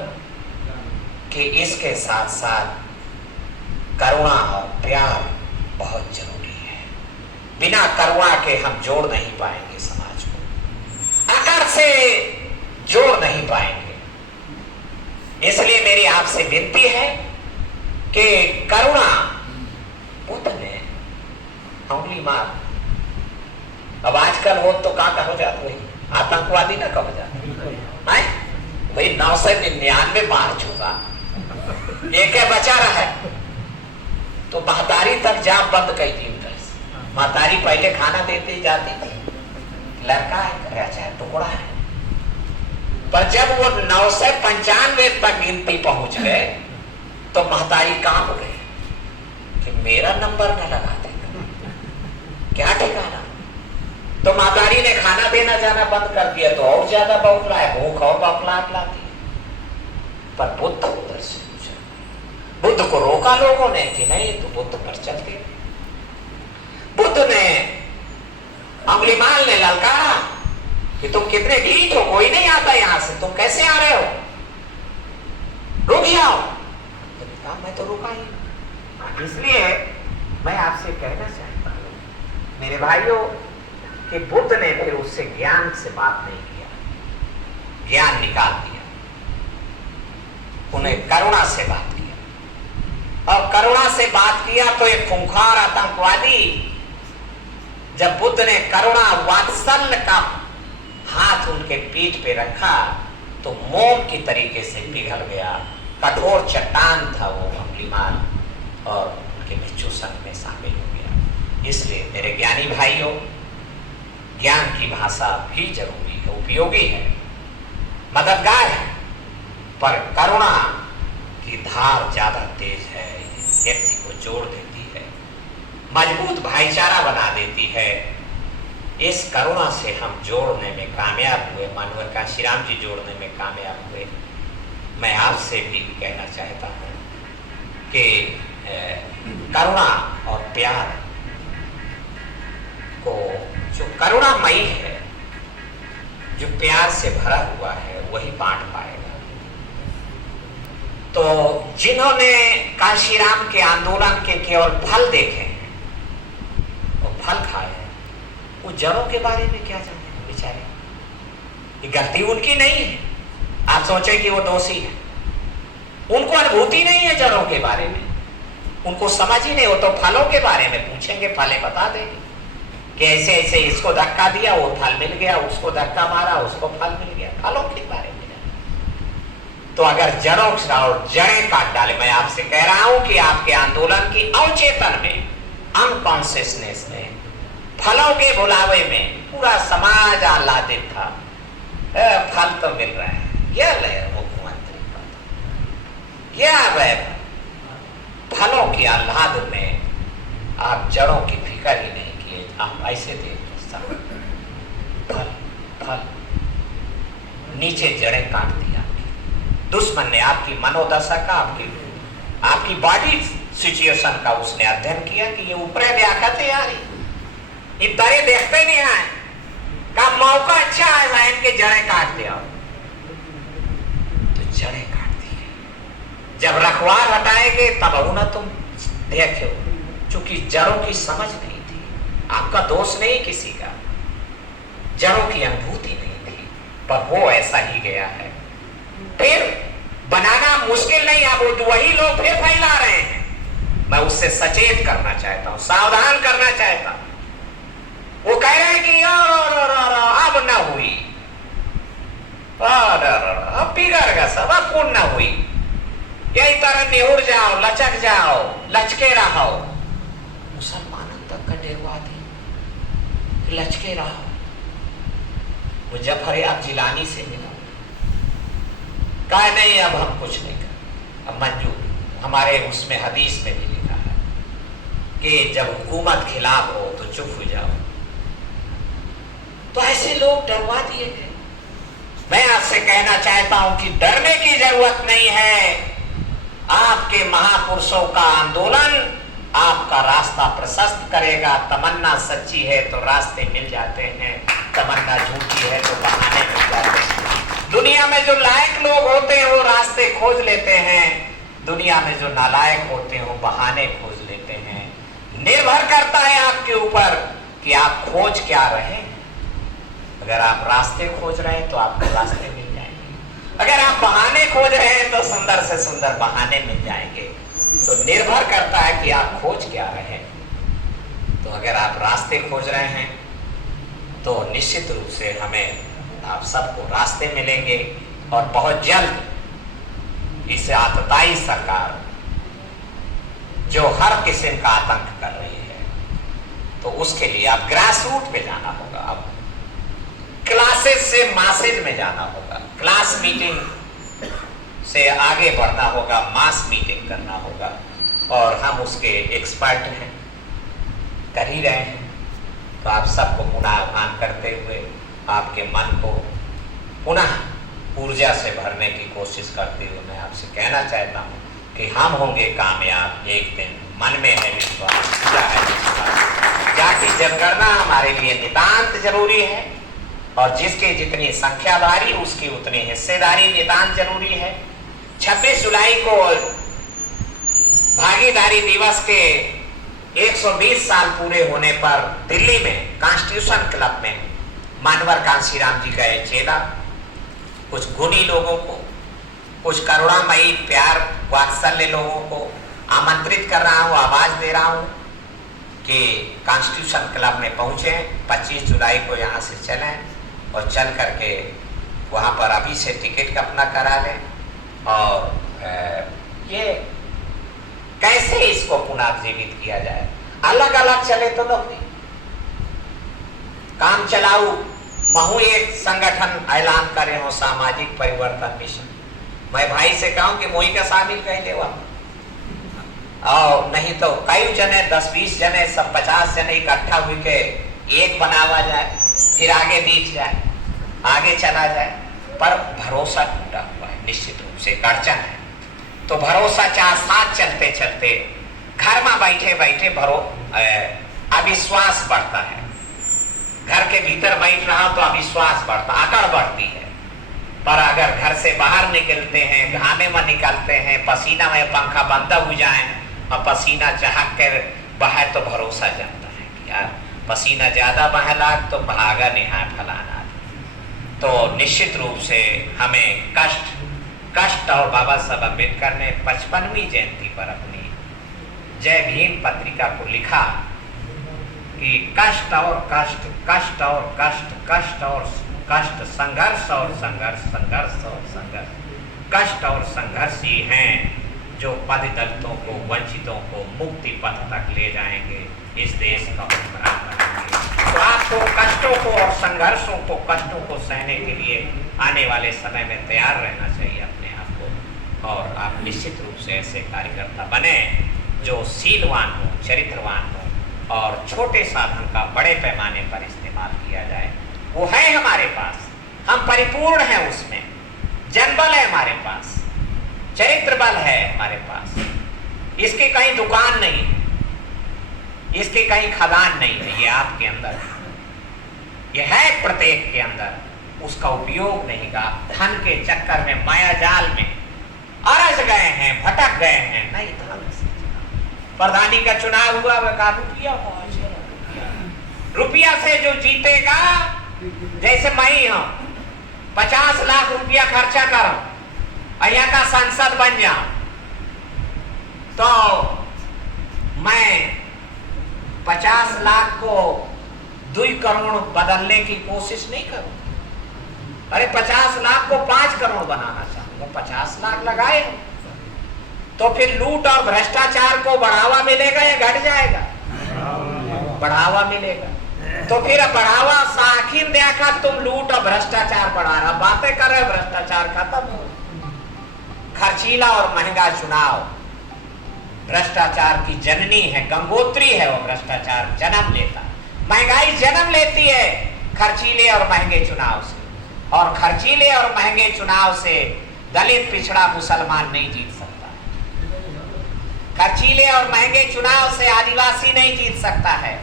कि इसके साथ साथ करुणा और प्यार बहुत जरूरी है। बिना करुणा के हम जोड़ नहीं पाएंगे समाज को, आकार से जोड़ नहीं पाएंगे। इसलिए मेरी आपसे विनती है कि करुणा, बुद्ध ने उंगली मार, अब आजकल वो तो का कहो जाते हैं, आतंकवादी ना कहो जाते भाई, 999 मार चुका, एक बचा रहा है, तो महतारी तक जा बंद कर दी। महतारी पहले खाना देती जाती थी, लड़का है चाहे टुकड़ा है, पर जब वो 995 तक गिनती पहुंच गए तो महतारी कांप गई कि मेरा नंबर न लगा देगा, क्या ठिकाना। तो महतारी ने खाना देना जाना बंद कर दिया, तो और ज्यादा बौखला है, भूख और बौखलाहट लाती है। पर बुद्ध उधर से बुद्ध को रोका लोगों ने कि नहीं, तो बुद्ध पर चलते। बुद्ध ने, अंगुलीमाल ने ललकारा कि तुम कितने ढीठ हो, कोई नहीं आता यहां से, तुम कैसे आ रहे हो, रुक जाओ। मैं तो रुका ही। इसलिए मैं आपसे कहना चाहता हूं मेरे भाइयों कि बुद्ध ने फिर उससे ज्ञान से बात नहीं किया, ज्ञान निकाल दिया, उन्हें करुणा से बात किया। और करुणा से बात किया तो एक खूंखार आतंकवादी, जब बुद्ध ने करुणा वात्सल्य का हाथ उनके पीठ पे रखा तो मोम की तरीके से पिघल गया, कठोर चट्टान था वो अंगुलीमाल, और उनके भिक्षुसन में शामिल हो गया। इसलिए मेरे ज्ञानी भाइयों, ज्ञान की भाषा भी जरूरी है, उपयोगी है, मददगार है, पर करुणा की धार ज्यादा तेज है, व्यक्ति को जोड़ देती है, मजबूत भाईचारा बना देती है। इस करुणा से हम जोड़ने में कामयाब हुए, मानव काशीराम जी जोड़ने में कामयाब हुए। मैं आपसे भी कहना चाहता हूँ कि करुणा और प्यार को, जो करुणामयी है, जो प्यार से भरा हुआ है, वही बांट पाएगा। तो जिन्होंने काशीराम के आंदोलन के केवल फल देखे हैं और फल खाए हैं, वो जड़ों के बारे में क्या जाने बेचारे। ये गलती उनकी नहीं है, आप सोचे कि वो दोषी है, उनको अनुभूति नहीं है जड़ों के बारे में, उनको समझ ही नहीं। वो तो फलों के बारे में पूछेंगे, फलें बता देंगे कि ऐसे ऐसे इसको धक्का दिया वो फल मिल गया, उसको धक्का मारा उसको फल मिल गया, फलों के बारे में। तो अगर जड़ों और जड़ें काट डाले, मैं आपसे कह रहा हूं कि आपके आंदोलन की अवचेतन में, अनकॉन्शियसनेस में, फलों के बुलावे में पूरा समाज आह्लादित था, फल तो मिल रहा है, यह ले मुख्यमंत्री का, यह वह फलों की आह्लाद में आप जड़ों की फिक्र ही नहीं किए, आप ऐसे थे फल फल, नीचे जड़ें काट दी आपकी। दुश्मन ने आपकी मनोदशा का, आपकी बॉडी सिचुएशन का उसने अध्ययन किया कि ये ऊपरे व्याख्या यार, ये तारे देखते नहीं आए का मौका अच्छा है, इनके जड़ें काट दिया, तो जड़ें काट दी। जब रखवार हटाएंगे तब ना तुम देखो, चूंकि जड़ों की समझ नहीं थी, आपका दोष नहीं किसी का, जड़ों की अनुभूति नहीं थी, पर वो ऐसा ही गया है। फिर बनाना मुश्किल नहीं, अब वही लोग फिर फैला रहे हैं। मैं उससे सचेत करना चाहता हूं, सावधान करना चाहता हूं। वो कह रहे हैं कि अब न हुई, अब बिगड़ गया सब, अब पूर्ण न हुई, यही तरह निहुर जाओ, लचक जाओ, लचके रहो। मुसलमानों तक का डेरवा दी, लचके रहो। वो जफर अब जिलानी से मिला, कहा नहीं अब हम कुछ नहीं कर, अब मंजूर, हमारे उसमें हदीस में भी लिखा है कि जब हुकूमत खिलाफ हो तो चुप हो जाओ। तो ऐसे लोग डरवा दिए गए। मैं आपसे कहना चाहता हूं कि डरने की जरूरत नहीं है। आपके महापुरुषों का आंदोलन आपका रास्ता प्रशस्त करेगा। तमन्ना सच्ची है तो रास्ते मिल जाते हैं, तमन्ना झूठी है तो बहाने मिल जाते हैं। दुनिया में जो लायक लोग होते हैं वो रास्ते खोज लेते हैं, दुनिया में जो नालायक होते हैं वो बहाने खोज लेते हैं। निर्भर करता है आपके ऊपर कि आप खोज क्या रहे हैं। अगर आप रास्ते खोज रहे हैं तो आपको रास्ते मिल जाएंगे, अगर आप बहाने खोज रहे हैं तो सुंदर से सुंदर बहाने मिल जाएंगे। तो निर्भर करता है कि आप खोज क्या रहे हैं। तो अगर आप रास्ते खोज रहे हैं तो निश्चित रूप से हमें आप सबको रास्ते मिलेंगे और बहुत जल्द इस आतताई सरकार जो हर किस्म का आतंक कर रही है, तो उसके लिए आप ग्रास रूट पे जाना होगा। अब क्लासेस से मासेज में जाना होगा, क्लास मीटिंग से आगे बढ़ना होगा, मास मीटिंग करना होगा। और हम उसके एक्सपर्ट हैं, कर ही रहे हैं। तो आप सबको पुनः आह्वान करते हुए आपके मन को पुनः ऊर्जा से भरने की कोशिश करते हुए मैं आपसे कहना चाहता हूँ कि हम होंगे कामयाब एक दिन। मन में है विश्वास, पूरा है विश्वास। जाति जनगणना हमारे लिए नितांत जरूरी है और जिसकी जितनी संख्या भारी उसकी उतनी हिस्सेदारी नितांत जरूरी है। 26 जुलाई को भागीदारी दिवस के 120 साल पूरे होने पर दिल्ली में कॉन्स्टिट्यूशन क्लब में मानवर कांशीराम जी का एक चेला कुछ गुणी लोगों को, कुछ करुणामयी प्यार वात्सल्य लोगों को आमंत्रित कर रहा हूँ, आवाज दे रहा हूँ कि कॉन्स्टिट्यूशन क्लब में पहुँचे। 25 जुलाई को यहाँ से चलें और चल करके वहाँ पर अभी से टिकट अपना करा लें। और ये कैसे इसको पुनर्जीवित किया जाए, अलग अलग चले तो लोग नहीं। काम चलाऊ महू एक संगठन ऐलान करे हो, सामाजिक परिवर्तन मिशन। मैं भाई से कहूं कि मोही का शामिल कह ले और नहीं तो कई जने 10-20 जने सब 50 जने इकट्ठा हुई के एक बनावा जाए, फिर आगे दिख जाए, आगे चला जाए। पर भरोसा टूटा हुआ है, निश्चित रूप से अड़चन है। तो भरोसा चार साथ चलते चलते घर में बैठे बैठे अविश्वास बढ़ता है। घर के भीतर बैठ रहा तो अविश्वास बढ़ता, अकड़ बढ़ती है। पर अगर घर से बाहर निकलते हैं, घामे में निकलते हैं, पसीना में पंखा बंद हो जाए और पसीना चहक कर बहे तो भरोसा जमता है कि यार पसीना ज्यादा बहे लाग तो भागा निहाय फलाना। तो निश्चित रूप से हमें कष्ट और बाबा साहब अम्बेडकर ने 55वीं जयंती पर अपनी जय भीम पत्रिका को लिखा कि कष्ट और कष्ट, कष्ट और कष्ट, कष्ट और कष्ट, संघर्ष और संघर्ष, संघर्ष और संघर्ष, कष्ट और संघर्ष ही हैं जो पददलितों को, वंचितों को मुक्ति पथ तक ले जाएंगे, इस देश का हुक्मरान बनाएंगे। तो आपको कष्टों को और संघर्षों को, कष्टों को सहने के लिए आने वाले समय में तैयार रहना चाहिए अपने आप को। और आप निश्चित रूप से ऐसे कार्यकर्ता बने जो शीलवान हो, चरित्रवान हो और छोटे साधन का बड़े पैमाने पर इस्तेमाल किया जाए। वो है हमारे पास, हम परिपूर्ण हैं उसमें। जनबल है हमारे पास, चरित्र बल है हमारे पास। इसकी कहीं दुकान नहीं, इसकी कहीं खदान नहीं है, ये आपके अंदर है, ये है प्रत्येक के अंदर। उसका उपयोग नहीं का, धन के चक्कर में, माया जाल में अरझ गए हैं, भटक गए हैं। नहीं था प्रधानी का चुनाव हुआ, वह का रुपया से जो जीतेगा, जैसे मैं ही हूं 50 लाख रुपया खर्चा करूं, यहाँ का सांसद बन जाऊं, तो मैं 50 लाख को 2 करोड़ बदलने की कोशिश नहीं करूं। अरे 50 लाख को 5 करोड़ बनाना चाहूंगा, 50 लाख लगाए तो फिर लूट और भ्रष्टाचार को बढ़ावा मिलेगा या घट जाएगा? बढ़ावा मिलेगा। तो फिर बढ़ावा साखिन देखा, तुम लूट और भ्रष्टाचार बढ़ा रहा, बातें कर रहे, भ्रष्टाचार खत्म हो। खर्चीला और महंगा चुनाव भ्रष्टाचार की जननी है, गंगोत्री है वो, भ्रष्टाचार जन्म लेता। महंगाई जन्म लेती है खर्चीले और महंगे चुनाव से, और खर्चीले और महंगे चुनाव से दलित पिछड़ा मुसलमान नहीं जीत सकता। खर्चीले और महंगे चुनाव से आदिवासी नहीं जीत सकता है।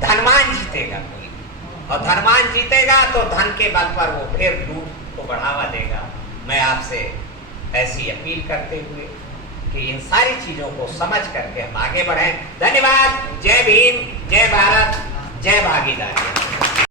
धनवान जीतेगा कोई, और धनवान जीतेगा तो धन के बल पर वो फिर लूट को बढ़ावा देगा। मैं आपसे ऐसी अपील करते हुए कि इन सारी चीजों को समझ करके हम आगे बढ़ें। धन्यवाद। जय भीम, जय भारत, जय भागीदारी।